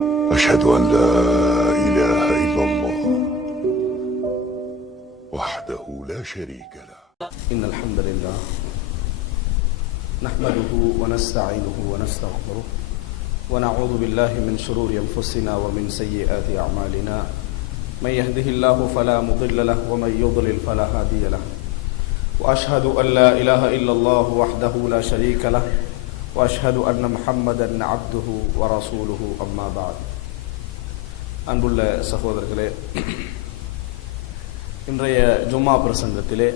أشهد أن لا إله إلا الله وحده لا شريك له. إن الحمد لله نحمده ونستعينه ونستغفره ونعوذ بالله من شرور أنفسنا ومن سيئات أعمالنا من يهده الله فلا مضل له ومن يضلل فلا هادي له وأشهد أن لا إله إلا الله وحده لا شريك له وأشهد أن محمدا عبده ورسوله أما بعد. அன்புள்ள சகோதரர்களே, இன்றைய ஜும்மா பிரசங்கத்திலே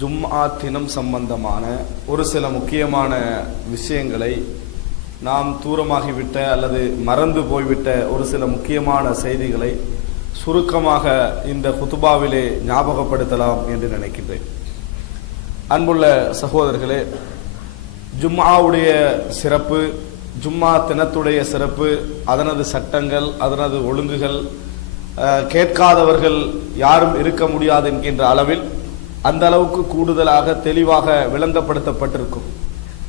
ஜும்மா தினம் சம்பந்தமான ஒரு சில முக்கியமான விஷயங்களை, நாம் தூரமாகிவிட்ட அல்லது மறந்து போய்விட்ட ஒரு சில முக்கியமான செய்திகளை சுருக்கமாக இந்த குத்துபாவிலே ஞாபகப்படுத்தலாம் என்று நினைக்கின்றேன். அன்புள்ள சகோதரர்களே, ஜும்ஆவுடைய சிறப்பு, ஜும்மா தினத்துடைய சிறப்பு, அதனது சட்டங்கள், அதனது ஒழுங்குகள் கேட்காதவர்கள் யாரும் இருக்க முடியாது என்கின்ற அளவில் அந்த அளவுக்கு கூடுதலாக தெளிவாக விளங்கப்படுத்தப்பட்டிருக்கும்.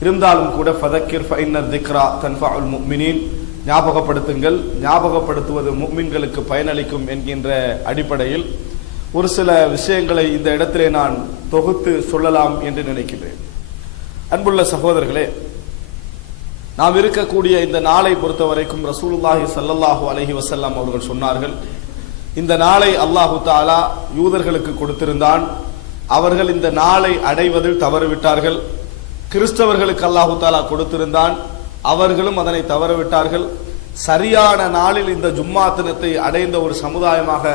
இருந்தாலும் கூட ஃபதக்கிர் ஃபஇன்ன திக்ரா தன்ஃபஉல் முஃமினீன், ஞாபகப்படுத்துங்கள், ஞாபகப்படுத்துவது முஃமின்களுக்கு பயனளிக்கும் என்கின்ற அடிப்படையில் ஒரு சில விஷயங்களை இந்த இடத்திலே நான் தொகுத்து சொல்லலாம் என்று நினைக்கிறேன். அன்புள்ள சகோதரர்களே, நாம் இருக்கக்கூடிய இந்த நாளை பொறுத்த வரைக்கும் ரசூலுல்லாஹி ஸல்லல்லாஹு அலைஹி வஸல்லம் அவர்கள் சொன்னார்கள், இந்த நாளை அல்லாஹு தஆலா யூதர்களுக்கு கொடுத்திருந்தான், அவர்கள் இந்த நாளை அடைவதில் தவறிவிட்டார்கள். கிறிஸ்தவர்களுக்கு அல்லாஹு தஆலா கொடுத்திருந்தான், அவர்களும் அதனை தவறவிட்டார்கள். சரியான நாளில் இந்த ஜும்மா தினத்தை அடைந்த ஒரு சமுதாயமாக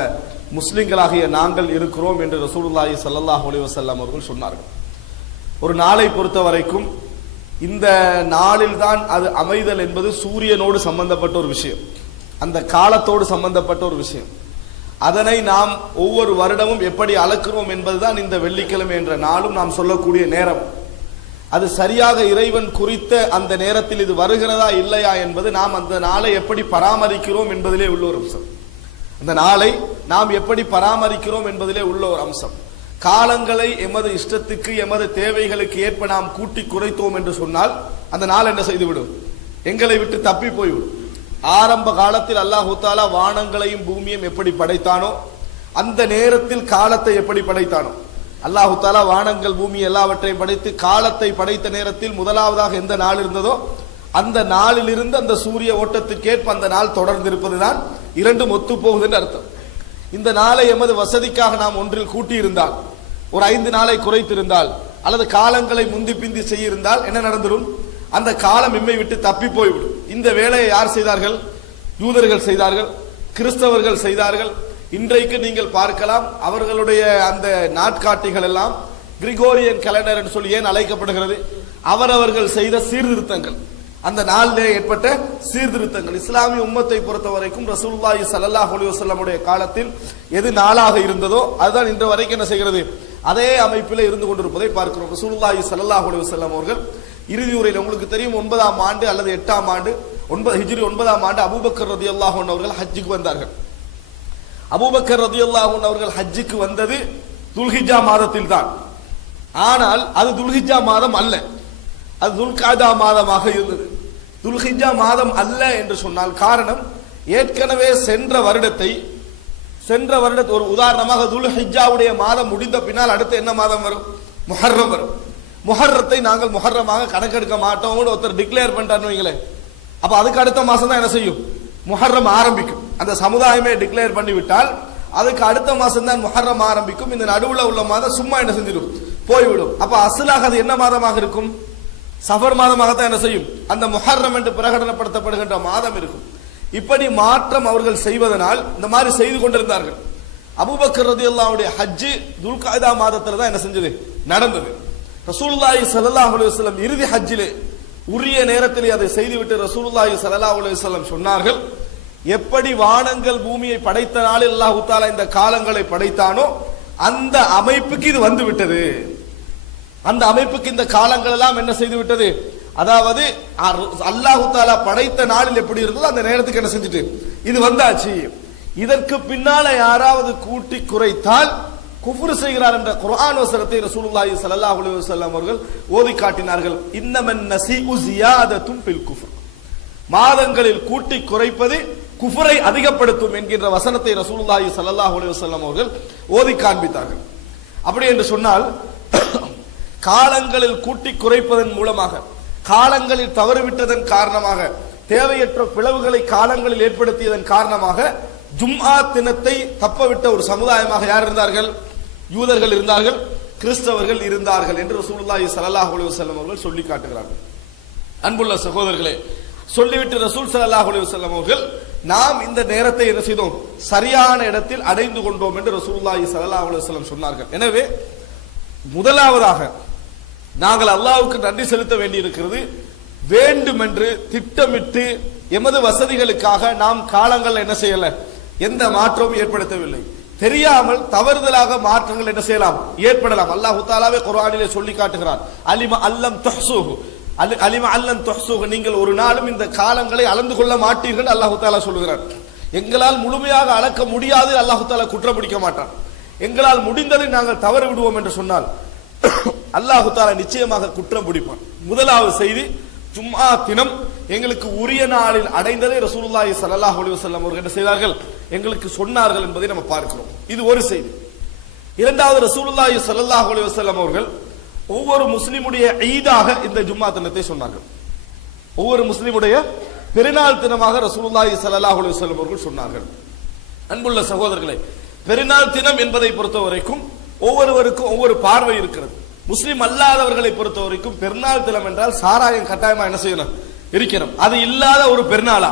முஸ்லிம்களாகிய நாங்கள் இருக்கிறோம் என்று ரசூலுல்லாஹி ஸல்லல்லாஹு அலைஹி வஸல்லம் அவர்கள் சொன்னார்கள். ஒரு நாளை பொறுத்த வரைக்கும் இந்த நாளில் தான் அது அமைதல் என்பது சூரியனோடு சம்பந்தப்பட்ட ஒரு விஷயம், அந்த காலத்தோடு சம்பந்தப்பட்ட ஒரு விஷயம். அதனை நாம் ஒவ்வொரு வருடமும் எப்படி அளக்கிறோம் என்பதுதான் இந்த வெள்ளிக்கிழமை என்ற நாளும் நாம் சொல்லக்கூடிய நேரம். அது சரியாக இறைவன் குறித்த அந்த நேரத்தில் இது வருகிறதா இல்லையா என்பது நாம் அந்த நாளை எப்படி பராமரிக்கிறோம் என்பதிலே உள்ள ஒரு அம்சம். அந்த நாளை நாம் எப்படி பராமரிக்கிறோம் என்பதிலே உள்ள ஒரு அம்சம். காலங்களை எமது இஷ்டத்துக்கு, எமது தேவைகளுக்கு ஏற்ப நாம் கூட்டி குறைத்தோம் என்று சொன்னால் அந்த நாள் என்ன செய்துவிடும்? எங்களை விட்டு தப்பி போய்விடும். ஆரம்ப காலத்தில் அல்லாஹு தஆலா வானங்களையும் பூமியையும் எப்படி படைத்தானோ, அந்த நேரத்தில் காலத்தை எப்படி படைத்தானோ, அல்லாஹு தஆலா வானங்கள் பூமி எல்லாவற்றையும் படைத்து காலத்தை படைத்த நேரத்தில் முதலாவதாக எந்த நாள் இருந்ததோ அந்த நாளிலிருந்து அந்த சூரிய ஓட்டத்திற்கேற்ப அந்த நாள் தொடர்ந்து இருப்பதுதான் இரண்டும் ஒத்து போகுது என்று அர்த்தம். இந்த நாளை எமது வசதிக்காக நாம் ஒன்றில் கூட்டியிருந்தால், ஒரு 5 நாளை குறைத்திருந்தால், அல்லது காலங்களை முந்தி பிந்தி செய்யிருந்தால் என்ன நடந்துடும்? அந்த காலம் எம்மை விட்டு தப்பி போய்விடும். இந்த வேலையை யார் செய்தார்கள்? யூதர்கள் செய்தார்கள், கிறிஸ்தவர்கள் செய்தார்கள். இன்றைக்கு நீங்கள் பார்க்கலாம், அவர்களுடைய அந்த நாட்காட்டிகள் எல்லாம் கிரிகோரியன் கேலண்டர் என்று சொல்லி ஏன் அழைக்கப்படுகிறது? அவரவர்கள் செய்த சீர்திருத்தங்கள், அந்த நாளிலே ஏற்பட்ட சீர்திருத்தங்கள். இஸ்லாமிய உம்மத்தை பொறுத்த வரைக்கும் ரசூலுல்லாஹி ஸல்லல்லாஹு அலைஹி வஸல்லம் உடைய காலத்தில் எது நாளாக இருந்ததோ அதுதான் இன்று வரைக்கும் என்ன செய்கிறது? அதே அமைப்பில் இருந்து கொண்டிருப்பதை பார்க்கிறோம். ரசூலுல்லாஹி ஸல்லல்லாஹு அலைஹி வஸல்லம் அவர்கள் இறுதி உரையில், உங்களுக்கு தெரியும், 9ஆம் ஆண்டு அல்லது 8ஆம் ஆண்டு, ஹிஜ்ரி 9ஆம் ஆண்டு அபூபக்கர் ரலியல்லாஹு அன்ஹு அவர்கள் ஹஜ்ஜுக்கு வந்தார்கள். அபூபக்கர் ரலியல்லாஹு அன்ஹு அவர்கள் ஹஜ்ஜுக்கு வந்தது துல்ஹிஜ்ஜா மாதத்தில் தான். ஆனால் அது துல்ஹிஜ்ஜா மாதம் அல்ல, அது துல்காதா மாதமாக இருந்தது. துல்ஹிஜ்ஜா மாதம் அல்ல என்று சொன்னால் காரணம், ஏற்கனவே சென்ற வருடத்தை ஒரு உதாரணமாக துல்ஹிஜ்ஜாவுடைய மாதம் முடிந்த பின்னால் அடுத்து என்ன மாதம் வரும்? முஹர்ரம் வரும். முஹர்ரத்தை நாங்கள் முஹர்ரமாக கணக்கெடுக்க மாட்டோம் ஒருத்தர் டிக்ளேர் பண்ணிட்டாருன்னு வைங்களேன், அப்ப அதுக்கு அடுத்த மாசம் தான் என்ன செய்யும்? முஹர்ரம் ஆரம்பிக்கும். அந்த சமுதாயமே டிக்ளேர் பண்ணிவிட்டால் அதுக்கு அடுத்த மாசம் தான் முஹர்ரம் ஆரம்பிக்கும். இந்த நடுவுல உள்ள மாதம் சும்மா என்ன செஞ்சிடும்? போய்விடும். அப்ப அசலாக அது என்ன மாதமாக இருக்கும்? சஃபர் மாதமாகத்தான் என்ன செய்யும்? அந்த முஹர்ரம் என்று பிரகடனப்படுத்தப்படுகின்ற மாதம் இருக்கும். இப்படி மாற்றம் அவர்கள் செய்வதனால் இந்த மாதிரி செய்து கொண்டிருந்தார்கள். அபூபக்கர் ரலியல்லாஹு அன்ஹுடைய ஹஜ்ஜு துல்காதா மாதத்துல தான் என்ன செஞ்சது? நடந்தது. ரசூலுல்லாஹி ஸல்லல்லாஹு அலைஹி வஸல்லம் இறுதி ஹஜ்ஜிலே உரிய நேரத்திலே அதை செய்துவிட்டு ரசூலுல்லாஹி ஸல்லல்லாஹு அலைஹி வஸல்லம் சொன்னார்கள், எப்படி வானங்கள் பூமியை படைத்த நாளில் அல்லாஹ் தஆலா இந்த காலங்களை படைத்தானோ அந்த அமைப்புக்கு இது வந்து விட்டது. அந்த அமைப்புக்கு இந்த காலங்கள் எல்லாம் என்ன செய்து விட்டது? அதாவது அல்லாஹ் தஆலா படைத்த நாளில் எப்படி இருந்ததோ அந்த நேரத்துக்கு என்ன செஞ்சுட்டு இது வந்தாச்சு. இதற்கு பின்னால யாராவது கூட்டி குறைத்தால் குஃப்ர் செய்கிறார் என்ற குர்ஆன் வசனத்தை ரசூலுல்லாஹி ஸல்லல்லாஹு அலைஹி வஸல்லம் அவர்கள் ஓதி காட்டினார்கள். இன்னமன் நஸீஉ ஜியாதத்துன் ஃபில் குஃப்ர். மாதங்களில் கூட்டி குறைப்பது குஃபரை அதிகப்படுத்தும் என்கின்ற வசனத்தை ரசூலுல்லாஹி ஸல்லல்லாஹு அலைஹி வஸல்லம் அவர்கள் ஓதி காண்பித்தார்கள். அப்படி என்று சொன்னால் காலங்களில் கூட்டி குறைப்பதன் மூலமாக, காலங்களில் தவறுவிட்டதன் காரணமாக, தேவையற்ற பிளவுகளை காலங்களில் ஏற்படுத்தியதன் காரணமாக ஜும்ஆ தினத்தை தப்பவிட்ட ஒரு சமுதாயமாக யார் இருந்தார்கள்? யூதர்கள் இருந்தார்கள், கிறிஸ்தவர்கள் இருந்தார்கள் என்று ரசூலுல்லாஹி ஸல்லல்லாஹு அலைஹி வஸல்லம் அவர்கள் சொல்லி காட்டுகிறார்கள். அன்புள்ள சகோதரர்களே, சொல்லிவிட்டு ரசூல் ஸல்லல்லாஹு அலைஹி வஸல்லம் அவர்கள் நாம் இந்த நேரத்தை என்ன செய்தோம்? சரியான இடத்தில் அடைந்து கொண்டோம் என்று ரசூலுல்லாஹி ஸல்லல்லாஹு அலைஹி வஸல்லம் சொன்னார்கள். எனவே முதலாவதாக நாங்கள் அல்லாஹ்வுக்கு நன்றி செலுத்த வேண்டியிருக்கிறது. வேண்டுமென்று திட்டமிட்டு எமது வசதிகளுக்காக நாம் காலங்கள் என்ன செய்யல, எந்த மாற்றமும் ஏற்படுத்தவில்லை. தெரியாமல் தவறுதலாக மாற்றங்கள் என்ன செய்யலாம், ஏற்படலாம். அல்லாஹ் தஆலாவே குர்ஆனிலே சொல்லி காட்டுகிறார், அலிம அல்லம் துஹ்ஸூஹு, அலிம அல்லம் துஹ்ஸூஹு, நீங்கள் ஒரு நாளும் இந்த காலங்களை அளந்து கொள்ள மாட்டீர்கள் அல்லாஹ் தஆலா சொல்கிறார். எங்களால் முழுமையாக அளக்க முடியாது அல்லாஹ் தஆலா குற்றம் பிடிக்க மாட்டான். எங்களால் முடிந்ததை நாங்கள் தவறு விடுவோம் என்று சொன்னால் அல்லாஹ் தஆலா நிச்சயமாக குற்றம் பிடிப்பான். முதலாவது செய்தி, ஜும்ஆ தினம் எங்களுக்கு உரிய நாளில் அடைந்ததை ரசூலுல்லாஹி ஸல்லல்லாஹு அலைஹி வஸல்லம் அவர்கள் என்ன செய்தார்கள், எங்களுக்கு சொன்னார்கள் என்பதை நம்ம பார்க்கிறோம். இது ஒரு செய்தி. இரண்டாவது, ரசூலுல்லாஹி ஸல்லல்லாஹு அலைஹி வஸல்லம் அவர்கள் ஒவ்வொரு முஸ்லிமுடைய ஈதாக இந்த ஜும்ஆ தினத்தை சொன்னார்கள். ஒவ்வொரு முஸ்லிமுடைய பெருநாள் தினமாக ரசூலுல்லாஹி ஸல்லல்லாஹு அலைஹி வஸல்லம் அவர்கள் சொன்னார்கள். அன்புள்ள சகோதரர்களே, பெருநாள் தினம் என்பதை பொறுத்தவரைக்கும் ஒவ்வொருவருக்கும் ஒவ்வொரு பார்வை இருக்கிறது. முஸ்லிம் அல்லாதவர்களை பொறுத்தவரைக்கும் பெருநாள் தினம் என்றால் சாராயம் கட்டாயமா என்ன செய்யணும், இருக்கணும். அது இல்லாத ஒரு பெருநாளா,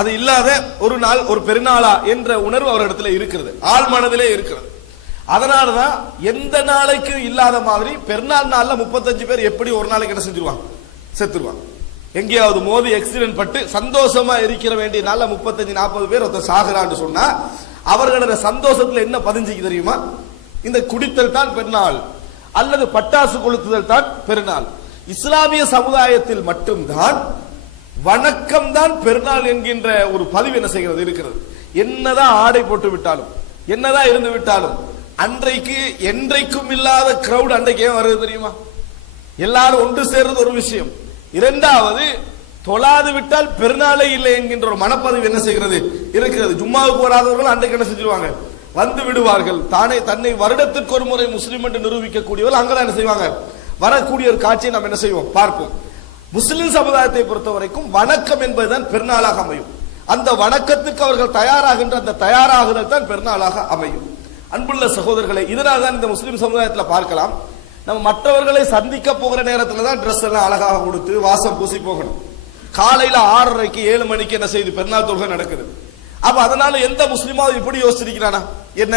அது இல்லாத ஒரு நாள் ஒரு பெருநாளா என்ற உணர்வு அவரிடத்தில் இருக்கிறது, ஆள் மனதிலே இருக்கிறது. அதனாலதான் எந்த நாளைக்கு இல்லாத மாதிரி பெருநாள் நாள்ல 35 பேர் எப்படி ஒரு நாளைக்கு என்ன செஞ்சிருவாங்க, செத்துருவாங்க. எங்கேயாவது மோதி ஆக்சிடென்ட் பட்டு சந்தோஷமா இருக்கிற வேண்டிய நாள்ல 35-40 பேர் ஒருத்தர் சாகுறான்னு சொன்னா அவர்களோட சந்தோஷத்துல என்ன பதிஞ்சுக்கு தெரியுமா? இந்த குடித்தல் தான் பெருநாள் அல்லது பட்டாசு கொளுத்துதல் தான் பெருநாள். இஸ்லாமிய சமுதாயத்தில் மட்டும்தான் வணக்கம் தான் பெருநாள் என்கின்ற ஒரு பதிவு என்ன செய்கிறது, இருக்கிறது. என்னதான் ஆடை போட்டு விட்டாலும், என்னதான் இருந்து விட்டாலும், அன்றைக்கு என்றைக்கும் இல்லாத கிரௌட் அன்றைக்கு ஏன் வருது தெரியுமா? எல்லாரும் ஒன்று சேர்றது ஒரு விஷயம். இரண்டாவது, தொழாது விட்டால் பெருநாளே இல்லை என்கின்ற ஒரு மனப்பதிவு என்ன செய்கிறது, இருக்கிறது. ஜும்மாவுக்கு வராதவர்கள் அன்றைக்கு என்ன செஞ்சிருவாங்க, வந்து விடுவார்கள். தானே தன்னை வருடத்திற்கு ஒரு முறை முஸ்லிம் என்று நிரூபிக்கக்கூடியவர்கள் அங்கதான் என்ன செய்வாங்க, வரக்கூடிய ஒரு காட்சியை நாம் என்ன செய்வோம், பார்ப்போம். முஸ்லிம் சமுதாயத்தை பொறுத்த வரைக்கும் வணக்கம் என்பதுதான் பெருநாளாக அமையும். அந்த வணக்கத்துக்கு அவர்கள் தயாராகின்ற அந்த தயாராகுதல் தான் பெருநாளாக அமையும். அன்புள்ள சகோதரர்களை, இதனால் தான் இந்த முஸ்லிம் சமுதாயத்தில் பார்க்கலாம், நம்ம மற்றவர்களை சந்திக்க போகிற நேரத்தில் தான் ட்ரெஸ் எல்லாம் அழகாக கொடுத்து வாசம் பூசி போகணும். காலையில 6:30க்கு 7 மணிக்கு என்ன செய்து பெருநாள் தொழுகை நடக்குது. அப்ப அதனால எந்த முஸ்லிமாவது இப்படி யோசிச்சிருக்கிறானா, என்ன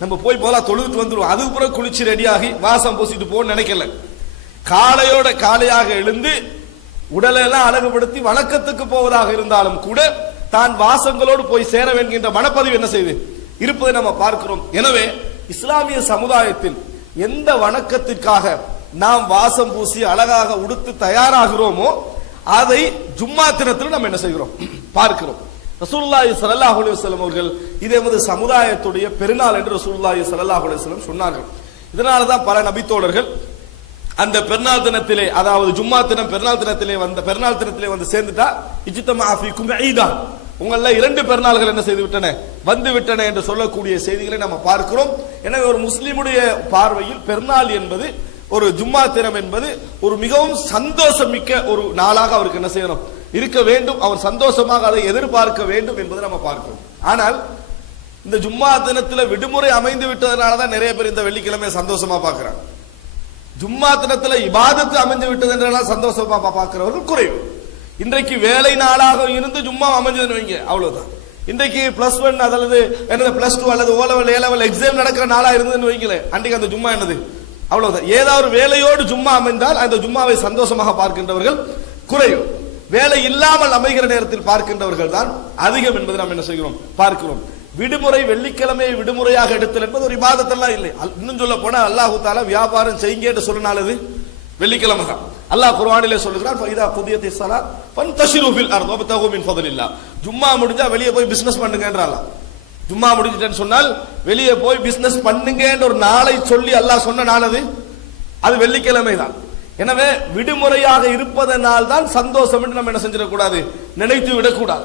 நம்ம போய் போல தொழுதுட்டு வந்துடுவோம், அதுக்கு பிறகு குளிச்சு ரெடியாகி வாசம் பூசிட்டு போன்னு நினைக்கல. காலையோட காலையாக எழுந்து உடலெல்லாம் அழகுபடுத்தி வணக்கத்துக்கு போவதாக இருந்தாலும் கூட தான் வாசங்களோடு போய் சேர வேண்டிய மனப்பதிவு என்ன செய்து இருப்பதை நம்ம பார்க்கிறோம். எனவே இஸ்லாமிய சமுதாயத்தில் எந்த வணக்கத்திற்காக நாம் வாசம் பூசி அழகாக உடுத்து தயாராகிறோமோ அதை ஜும்மா தினத்தில் நம்ம என்ன செய்கிறோம், பார்க்கிறோம். ரசூலுல்லாஹி ஸல்லல்லாஹு அலைஹி வஸல்லம் அவர்கள் இது எமது சமுதாயத்துடைய பெருநாள் என்று ரசூலுல்லாஹி ஸல்லல்லாஹு அலைஹி வஸல்லம் சொன்னார்கள். இதனாலதான் பல நபித்தோழர்கள் அந்த பெருநாள் தினத்திலே, அதாவது ஜும்மா தினம் பெருநாள் தினத்திலே வந்து சேர்ந்துட்டா இஜ்தமா ஃபீக்கும் ஈதா, உங்கள 2 பெருநாள்கள் என்ன செய்து விட்டன, வந்து விட்டன என்று சொல்லக்கூடிய செய்திகளை நம்ம பார்க்கிறோம். எனவே ஒரு முஸ்லிமுடைய பார்வையில் பெருநாள் என்பது, ஒரு ஜும்மா தினம் என்பது ஒரு மிகவும் சந்தோஷம் மிக்க ஒரு நாளாக அவருக்கு என்ன செய்யணும், இருக்க வேண்டும். அவர் சந்தோஷமாக அதை எதிர்பார்க்க வேண்டும் என்பதை நம்ம பார்க்கிறோம். ஆனால் இந்த ஜும்மா தினத்தில் விடுமுறை அமைந்து விட்டதனால தான் நிறைய பேர் இந்த வெள்ளிக்கிழமை சந்தோஷமா பார்க்கிறாங்க. ஜும்மா தினத்துல இபாதத்து அமைந்து விட்டது என்றால் சந்தோஷமா பார்க்கிறவர்கள் குறைவு. இன்றைக்கு வேலை நாளாக இருந்து ஜும்மா அமைஞ்சதுன்னு வைங்க, அவ்வளவுதான். இன்றைக்கு +1 அல்லது +2 அல்லது O-level A-level எக்ஸாம் நடக்கிற நாளா இருந்ததுன்னு வைங்களேன், அன்றைக்கு அந்த ஜும்மா என்னது, அவ்வளவுதான். ஏதாவது ஒரு வேலையோடு ஜும்மா அமைந்தால் அந்த ஜும்மாவை சந்தோஷமாக பார்க்கின்றவர்கள் குறைவு. வேலை இல்லாமல் அமைகிற நேரத்தில் பார்க்கின்றவர்கள் தான் அதிகம் என்பதை நாம் என்ன செய்கிறோம், பார்க்கிறோம். விடுமுறை வெள்ளிக்கிழமையை விடுமுறையாக எடுத்தல் என்பது ஒரு இபாதத்தெல்லாம் இல்லை. இன்னும் சொல்ல போனா அல்லாஹ் தஆலா வியாபாரம் செய்யுங்க என்று சொன்னது வெள்ளிக்கிழமை தான். அல்லாஹ் குர்ஆனிலே சொல்லுகிறான், ஃபைதா குதியத்திஸ் ஸலாத் ஃபன்தஷிரு ஃபில் அர்த் வப்தகு மின் ஃபضலில்லாஹ். ஜும்மா முடிஞ்சா வெளியே போய் பிசினஸ் பண்ணுங்கன்றான். ஜும்மா முடிஞ்சிட்டேன்னு சொன்னால் வெளியே போய் பிசினஸ் பண்ணுங்க என்ற ஒரு நாளை சொல்லி அல்லாஹ் சொன்ன நாள் அது வெள்ளிக்கிழமை தான். எனவே விடுமுறையாக இருப்பதனால் தான் சந்தோஷம் என்று நம்ம என்ன செஞ்சிடக்கூடாது, நினைத்து விடக்கூடாது.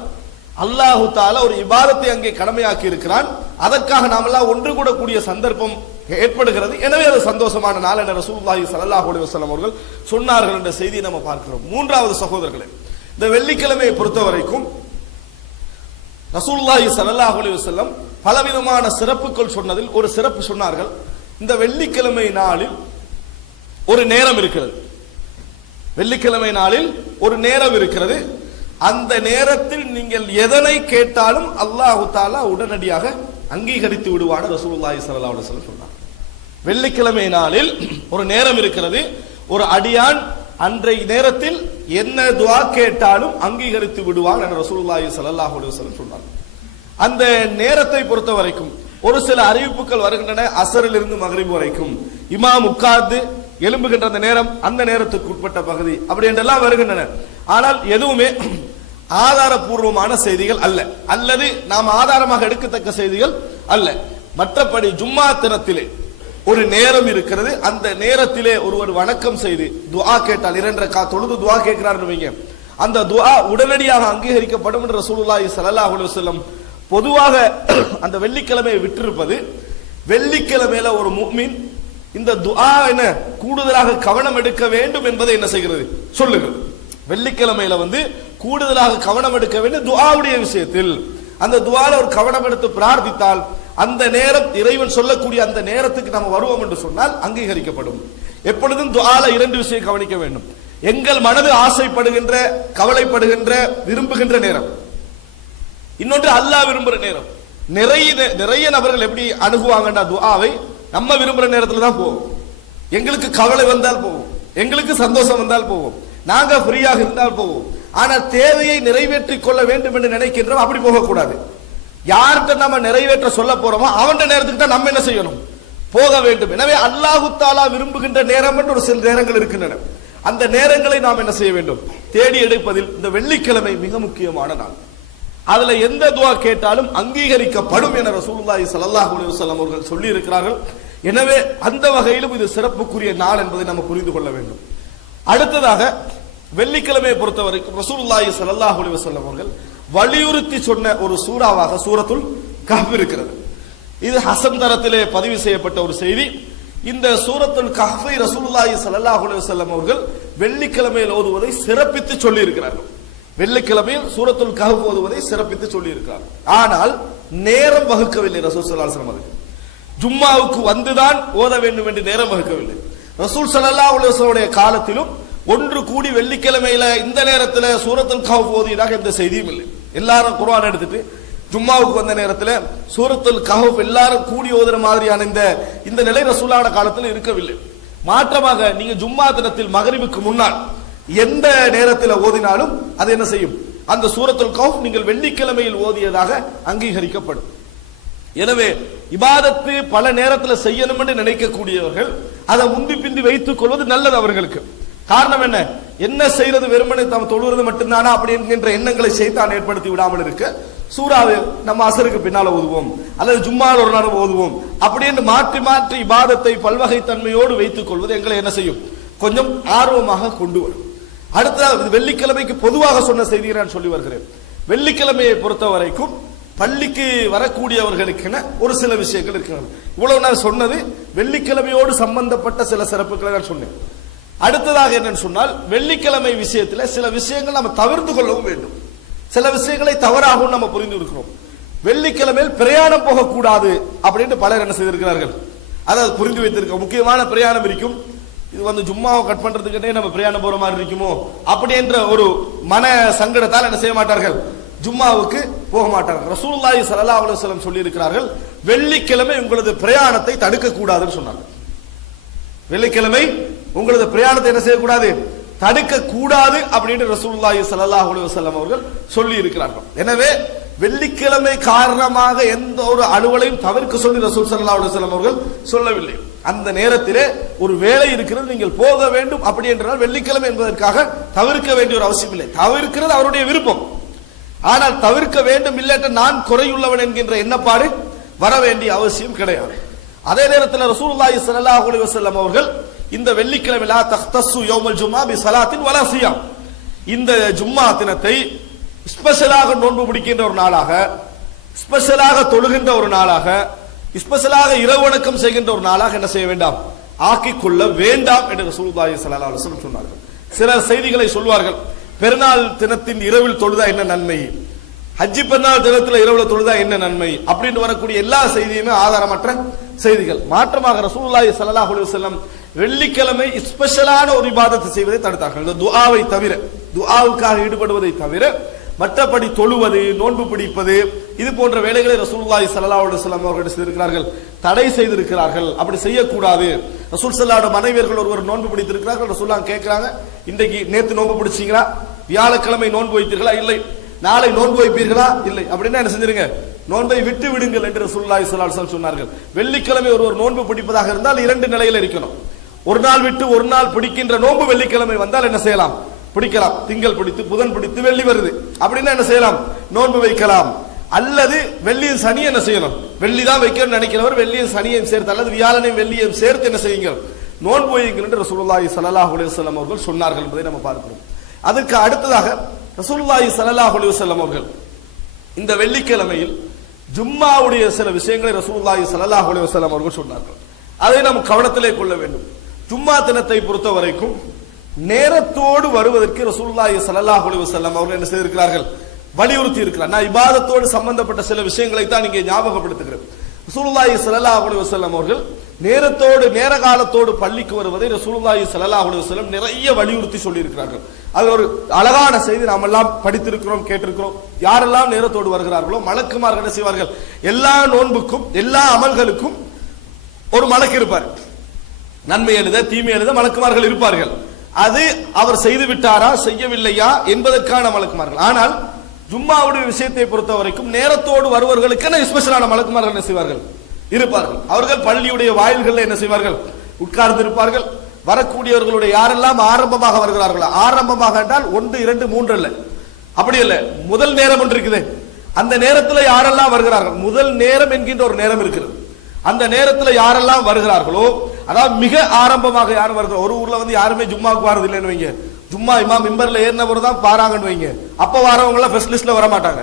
அல்லாஹு தஆலா ஒரு இபாதத்தை அங்கே கடமையாக்கி இருக்கிறான். அதற்காக நாமெல்லாம் ஒன்று கூடக்கூடிய சந்தர்ப்பம் ஏற்படுகிறது. எனவே அது சந்தோஷமான நாள் என ரசூலுல்லாஹி ஸல்லல்லாஹு அலைஹி வஸல்லம் அவர்கள் சொன்னார்கள் என்ற செய்தியை நம்ம பார்க்கிறோம். மூன்றாவது சகோதரர்களே, இந்த வெள்ளிக்கிழமையை பொறுத்த வரைக்கும் ரசூலுல்லாஹி ஸல்லல்லாஹு அலைஹி வஸல்லம் பலவிதமான சிறப்புகள் சொன்னதில் ஒரு சிறப்பு சொன்னார்கள். இந்த வெள்ளிக்கிழமை நாளில் ஒரு நேரம் இருக்கிறது. வெள்ளிக்கிழமை நாளில் ஒரு நேரம் இருக்கிறது. அந்த நேரத்தில் நீங்கள் எதனை கேட்டாலும் அல்லாஹு தஆலா உடனடியாக அங்கீகரித்து விடுவான ரசூலுல்லாஹி ஸல்லல்லாஹு அலைஹி வஸல்லம் சொன்னார். வெள்ளிக்கிழமை நாளில் ஒரு நேரம் இருக்கிறது. ஒரு அடியான் அன்றைய நேரத்தில் என்ன துஆ கேட்டாலும் அங்கீகரித்து விடுவான் என ரசூலுல்லாஹி ஸல்லல்லாஹு அலைஹி வஸல்லம் சொன்னார். அந்த நேரத்தை பொறுத்த வரைக்கும் ஒரு சில அறிவிப்புகள் வருகின்றன. அசரில் இருந்து மக்ரிப் வரைக்கும் இமாம் உட்கார்ந்து எழும்புகின்ற அந்த நேரம், அந்த நேரத்துக்கு உட்பட்ட பகுதி அப்படி என்றெல்லாம் வருகின்றன. ஆனால் எதுவுமே ஆதாரபூர்வமான செய்திகள் அல்ல, அல்லது நாம் ஆதாரமாக எடுக்கத்தக்க செய்திகள் அல்ல. மற்றபடி ஜும்மா தினத்திலே ஒரு நேரம் இருக்கிறது. அந்த நேரத்திலே ஒருவர் வணக்கம் செய்து துஆ கேட்டால், 2 ரக்காத் தொழுது துஆ கேட்கிறார்னு வைங்க, அந்த துஆ உடனடியாக அங்கீகரிக்கப்படும் என்று ரசூலுல்லாஹி ஸல்லல்லாஹு அலைஹி வஸல்லம் பொதுவாக அந்த வெள்ளிக்கிழமையை விட்டிருப்பது. வெள்ளிக்கிழமையில ஒரு முஃமின் இந்த துஆ என்ன கூடுதலாக கவனம் எடுக்க வேண்டும் என்பதை என்ன செய்கிறது, சொல்லுகிறது. வெள்ளிக்கிழமையில கூடுதலாக கவனம் எடுக்க வேண்டும் துஆவுடைய விஷயத்தில். அந்த துஆல ஒரு கவனம் எடுத்து பிரார்த்தித்தால் அந்த நேரம் இறைவன் சொல்லக்கூடிய அந்த நேரத்துக்கு நம்ம வருவோம் என்று சொன்னால் அங்கீகரிக்கப்படும். எப்பொழுதும் துஆல 2 விஷயம் கவனிக்க வேண்டும். எங்கள் மனது ஆசைப்படுகின்ற, கவலைப்படுகின்ற, விரும்புகின்ற நேரம், இன்னொன்று அல்லாஹ் விரும்புகிற நேரம். நிறைய நபர்கள் எப்படி அணுகுவாங்கன்ற துஆவை நம்ம விரும்புற நேரத்துல தான் போவோம். எங்களுக்கு கவலை வந்தால் போவோம், எங்களுக்கு சந்தோஷம் வந்தால் போவோம், நாங்க ஃப்ரீயாக இருந்தால் போவோம். ஆனா தேவையை நிறைவேற்றிக் கொள்ள வேண்டும் என்று நினைக்கின்றோம், அப்படி போகக்கூடாது. யார்கிட்ட நம்ம நிறைவேற்ற சொல்ல போறோமோ அவன் நேரத்துக்கு தான் நம்ம என்ன செய்யணும், போக வேண்டும். எனவே அல்லாஹு தஆலா விரும்புகின்ற நேரம் என்று ஒரு சில நேரங்கள் இருக்கின்றன. அந்த நேரங்களை நாம் என்ன செய்ய வேண்டும், தேடி எடுப்பதில் இந்த வெள்ளிக்கிழமை மிக முக்கியமான நாள். அதுல எந்த துஆ கேட்டாலும் அங்கீகரிக்கப்படும் என ரசூலுல்லாஹி ஸல்லல்லாஹு அலைஹி வஸல்லம் அவர்கள் சொல்லி இருக்கிறார்கள். எனவே அந்த வகையிலும் இது சிறப்புக்குரிய நாள் என்பதை நம்ம புரிந்து கொள்ள வேண்டும். அடுத்ததாக வெள்ளிக்கிழமையை பொறுத்தவரைக்கும் ரசூலுல்லாஹி ஸல்லல்லாஹு அலைஹி வஸல்லம் அவர்கள் வலியுறுத்தி சொன்ன ஒரு சூறாவாக சூரத்துல் கஹ்ஃப் இருக்கிறது. இது ஹசன் தரத்திலே பதிவு செய்யப்பட்ட ஒரு செய்தி. இந்த சூரத்துல் கஹ்ஃபை ரசூலுல்லாஹி ஸல்லல்லாஹு அலைஹி வஸல்லம் அவர்கள் வெள்ளிக்கிழமையில் ஓதுவதை சிறப்பித்து சொல்லி இருக்கிறார்கள். வெள்ளிக்கிழமையில் சூரத்துல் கஹ்ஃப் ஓதுவதை சிறப்பித்து சொல்லி இருக்கிறார். ஆனால் நேரம் வகுக்கவில்லை ரசூல் ஸல்லல்லாஹு அலைஹி வஸல்லம். ஜும்மாவுக்கு வந்துதான் ஓத வேண்டும் என்று நேரம் வகுக்கவில்லை. ரசூல் ஸல்லல்லாஹு அலைஹி வஸல்லம் காலத்திலும் ஒன்று கூடி வெள்ளிக்கிழமையில இந்த நேரத்தில் சூரத்துல் கஹ்ஃப் ஓதியதாக எந்த செய்தியும் இல்லை. எல்லாரும் குர்ஆன் எடுத்துட்டு ஜும்மாவுக்கு வந்த நேரத்தில் சூரத்துல் கஹ்ஃப் எல்லாரும் கூடி ஓதுற மாதிரியான இந்த நிலை ரசூலுல்லாஹ் காலத்தில் இருக்கவில்லை. மாற்றமாக நீங்க ஜும்மா தினத்தில் மக்ரிபுக்கு முன்னால் எந்த நேரத்தில் ஓதினாலும் அது என்ன செய்யும், அந்த சூரத்துல் கஹ்ஃப் நீங்கள் வெள்ளிக்கிழமையில் ஓதியதாக அங்கீகரிக்கப்படும். எனவே இபாதத்து பல நேரத்தில் செய்யணும் என்று நினைக்கக்கூடியவர்கள் அதை முந்தி பிந்தி வைத்துக் கொள்வது நல்லது அவர்களுக்கு. காரணம் என்ன செய்யறது, வெறுமனை தாம் தொழுவது மட்டும்தானா அப்படி என்கின்ற எண்ணங்களை சைத்தான் ஏற்படுத்தி விடாமல் இருக்க சூறாவை நம்ம அசருக்கு பின்னால ஓதுவோம் அல்லது ஜும்மாவில் ஒரு நேரம் ஓதுவோம் அப்படி என்று மாற்றி மாற்றி இபாதத்தை பல்வகை தன்மையோடு வைத்துக் கொள்வது எங்களை என்ன செய்யும், கொஞ்சம் ஆர்வமாக கொண்டு வரும். அடுத்த வெள்ளிக்கிழமைக்கு பொதுவாக சொன்ன செய்தியை நான் சொல்லி வருகிறேன். வெள்ளிக்கிழமையை பொறுத்த வரைக்கும் பள்ளிக்கு வரக்கூடியவர்களுக்கென ஒரு சில விஷயங்கள் இருக்கிறது. இவ்வளவு நான் சொன்னது வெள்ளிக்கிழமையோடு சம்பந்தப்பட்ட சில சிறப்புகளை நான் சொன்னேன். அடுத்ததாக என்னன்னு சொன்னால் வெள்ளிக்கிழமை விஷயத்தில் சில விஷயங்கள் நம்ம தவிர்த்து கொள்ளவும் வேண்டும். சில விஷயங்களை தவறாகவும் நம்ம புரிந்து இருக்கிறோம். வெள்ளிக்கிழமையில் பிரயாணம் போகக்கூடாது அப்படின்னு பலர் என்ன செய்திருக்கிறார்கள், அதாவது புரிந்து வைத்திருக்க முக்கியமான பிரயாணம் இருக்கும். இது ஜும்மாவை கட் பண்றதுக்கிட்டே நம்ம பிரயாணம் போற மாதிரி இருக்குமோ அப்படி என்ற ஒரு மன சங்கடத்தால் என்ன செய்ய மாட்டார்கள், ஜும்மாவுக்கு போக மாட்டார்கள். ரசூலுல்லாஹி ஸல்லல்லாஹு அலைஹி வஸல்லம் சொல்லி இருக்கிறார்கள், வெள்ளிக்கிழமை உங்களது பிரயாணத்தை தடுக்க கூடாதுன்னு சொன்னாங்க. வெள்ளிக்கிழமை உங்களது பிரயாணத்தை என்ன செய்யக்கூடாது, தடுக்க கூடாது அப்படின்னு ரசூலுல்லாஹி ஸல்லல்லாஹு அலைஹி வஸல்லம் அவர்கள் சொல்லி இருக்கிறார்கள். எனவே வெள்ளிக்கிழமை காரணமாக எந்த ஒரு அலுவலையும் தவிர்க்க சொல்லி ரசூல் ஸல்லல்லாஹு அலைஹி வஸல்லம் அவர்கள் சொல்லவில்லை. அந்த நேரத்திலே ஒரு வேலை இருக்கிறது, நீங்கள் போக வேண்டும் அப்படி என்றால் வெள்ளிக்கிழமை என்பதற்காக தவிர்க்க வேண்டிய ஒரு அவசியம் இல்லை. தவிர்க்கிறது அவருடைய விருப்பம். ஆனால் தவிர்க்க வேண்டும் இல்லாட்ட நான் குறையுள்ளவன் என்கின்ற எண்ணப்பாடு வர வேண்டிய அவசியம் கிடையாது. அதே நேரத்தில் ரசூலுல்லாஹி ஸல்லல்லாஹு அலைஹி வஸல்லம் அவர்கள் இந்த வெள்ளிக்கிழமை லா தஹ்தஸ்ஸு யௌமல் ஜும்ஆ பி ஸலாத்தின் வலா சியாம், இந்த ஜும்மா தினத்தை ஸ்பெஷலாக நோன்பு பிடிக்கின்ற ஒரு நாளாக, ஸ்பெஷலாக தொழுகின்ற ஒரு நாளாக, ஸ்பெஷலாக இரவு வணக்கம் செய்கின்ற ஒரு நாளாக என்ன செய்ய வேண்டாம், ஆக்கிக் கொள்ள வேண்டாம் என்று ரசூலுல்லாஹி ஸல்லல்லாஹு அலைஹி வஸல்லம் சொன்னார்கள். சிலர் செய்திகளை சொல்வார்கள், பெருநாள் தினத்தின் இரவில் தொழுதா என்ன நன்மை, ஹஜ்ஜி பெருநாள் தினத்தில் இரவுல தொழுதா என்ன நன்மை அப்படின்னு வரக்கூடிய எல்லா செய்தியுமே ஆதாரமற்ற செய்திகள். மாற்றமாக ரசூலுல்லாஹி ஸல்லல்லாஹு அலைஹி வஸல்லம் வெள்ளிக்கிழமை ஸ்பெஷலான ஒரு இபாதத்தை செய்வதை தடுத்தார்கள். இந்த துஆவை தவிர, துஆவுக்காக ஈடுபடுவதை தவிர மற்றபடி தொழுவது, நோன்பு பிடிப்பது, இது போன்ற வேலைகளை ரசூலுல்லாஹி ஸல்லல்லாஹு அலைஹி வஸல்லம் அவர்கள் செய்திருக்கிறார்கள், தடை செய்திருக்கிறார்கள். அப்படி செய்யக்கூடாது. ரசூல் ஸல்லல்லாஹு மனைவியர்கள் ஒருவர் நோன்பு பிடித்திருக்கிறார்கள். ரசூலுல்லாஹ் கேட்கிறாங்க, இன்றைக்கு நேத்து நோன்பு பிடிச்சீங்களா, வியாழக்கிழமை நோன்பு வைத்தீர்களா, இல்லை. நாளை நோன்பு வைப்பீர்களா, இல்லை. அப்படின்னா என்ன செஞ்சிருங்க, நோன்பை விட்டு விடுங்கள் என்று ரசூலுல்லாஹி ஸல்லல்லாஹு அலைஹி வஸல்லம் சொன்னார்கள். வெள்ளிக்கிழமை ஒருவர் நோன்பு பிடிப்பதாக இருந்தால் இரண்டு நிலையில் இருக்கணும். ஒரு நாள் விட்டு ஒரு நாள் பிடிக்கின்ற நோன்பு வெள்ளிக்கிழமை வந்தால் என்ன செய்யலாம், பிடிக்கலாம். திங்கள் பிடித்து புதன் பிடித்து வெள்ளி வருது அப்படின்னா என்ன செய்யலாம், நோன்பு வைக்கலாம். அல்லது வெள்ளியும் சனி என்ன செய்யணும், வெள்ளி தான் வைக்கணும்னு நினைக்கிறவர் வெள்ளியும் சனியையும் சேர்த்து அல்லது வியாழனையும் வெள்ளியையும் சேர்த்து என்ன செய்யுங்கள், நோன்பு வையுங்கள் என்று ரசூலுல்லாஹி ஸல்லல்லாஹு அலைஹி வஸல்லம் அவர்கள் சொன்னார்கள் என்பதை நம்ம பார்க்கிறோம். அதற்கு அடுத்ததாக ரசூலுல்லாஹி ஸல்லல்லாஹு அலைஹி வஸல்லம் அவர்கள் இந்த வெள்ளிக்கிழமையில் ஜும்மாவுடைய சில விஷயங்களை ரசூலுல்லாஹி ஸல்லல்லாஹு அலைஹி வஸல்லம் அவர்கள் சொன்னார்கள். அதை நாம் கவனத்திலே கொள்ள வேண்டும். ஜும்மா தினத்தை பொறுத்த வரைக்கும் நேரத்தோடு வருவதற்கு ரசூலுல்லாஹி ஸல்லல்லாஹு அலைஹி வஸல்லம் அவர்கள் என்ன செய்திருக்கிறார்கள், வலியுறுத்தி இருக்கிறார். நான் இபாதத்தோடு சம்பந்தப்பட்ட சில விஷயங்களை தான் இங்கே ஞாபகப்படுத்துகிறேன். ரசூலுல்லாஹி ஸல்லல்லாஹு அலைஹி வஸல்லம் அவர்கள் நேரத்தோடு நேர காலத்தோடு பள்ளிக்கு வருவதை ரசூலுல்லாஹி ஸல்லல்லாஹு அலைஹி வஸல்லம் நிறைய வலியுறுத்தி சொல்லி இருக்கிறார்கள். அது ஒரு அழகான செய்தி, நாம் எல்லாம் படித்திருக்கிறோம், கேட்டிருக்கிறோம். யாரெல்லாம் நேரத்தோடு வருகிறார்களோ மலக்குமார்கள் என்ன செய்வார்கள், எல்லா நோன்புக்கும் எல்லா அமல்களுக்கும் ஒரு மலக்கு இருப்பார். நன்மை எழுத தீமை எழுத மலக்குமார்கள் இருப்பார்கள். அது அவர் செய்து விட்டாரா செய்யவில்லையா என்பதற்கான மலக்குமார்கள். ஆனால் ஜும்மாவுடைய விஷயத்தை பொறுத்த வரைக்கும் நேரத்தோடு வருவர்களுக்கு ஸ்பெஷலான மலக்குமார்கள் என்ன செய்வார்கள், இருப்பார்கள். அவர்கள் பள்ளியுடைய வாயில்களில் என்ன செய்வார்கள், உட்கார்ந்து இருப்பார்கள். வரக்கூடியவர்களுடைய யாரெல்லாம் ஆரம்பமாக வருகிறார்களோ, ஆரம்பமாக என்றால் 1 2 3 அல்ல, அப்படி அல்ல, முதல் நேரம் ஒன்று இருக்குது. அந்த நேரத்தில் யாரெல்லாம் வருகிறார்கள், முதல் நேரம் என்கின்ற ஒரு நேரம் இருக்கிறது. அந்த நேரத்தில் யாரெல்லாம் வருகிறார்களோ, அதாவது மிக ஆரம்பமாக யாரும் வருகிறார். ஒரு ஊர்ல வந்து யாருமே ஜும்மாவுக்கு வரது இல்லைன்னு வைங்க, ஜும்மா இமாம் மிம்பர்ல ஏறினவர் தான் பாராங்கன்னு வைங்க, அப்ப வரவங்க எல்லாம் ஃபர்ஸ்ட் லிஸ்ட்ல வர மாட்டாங்க.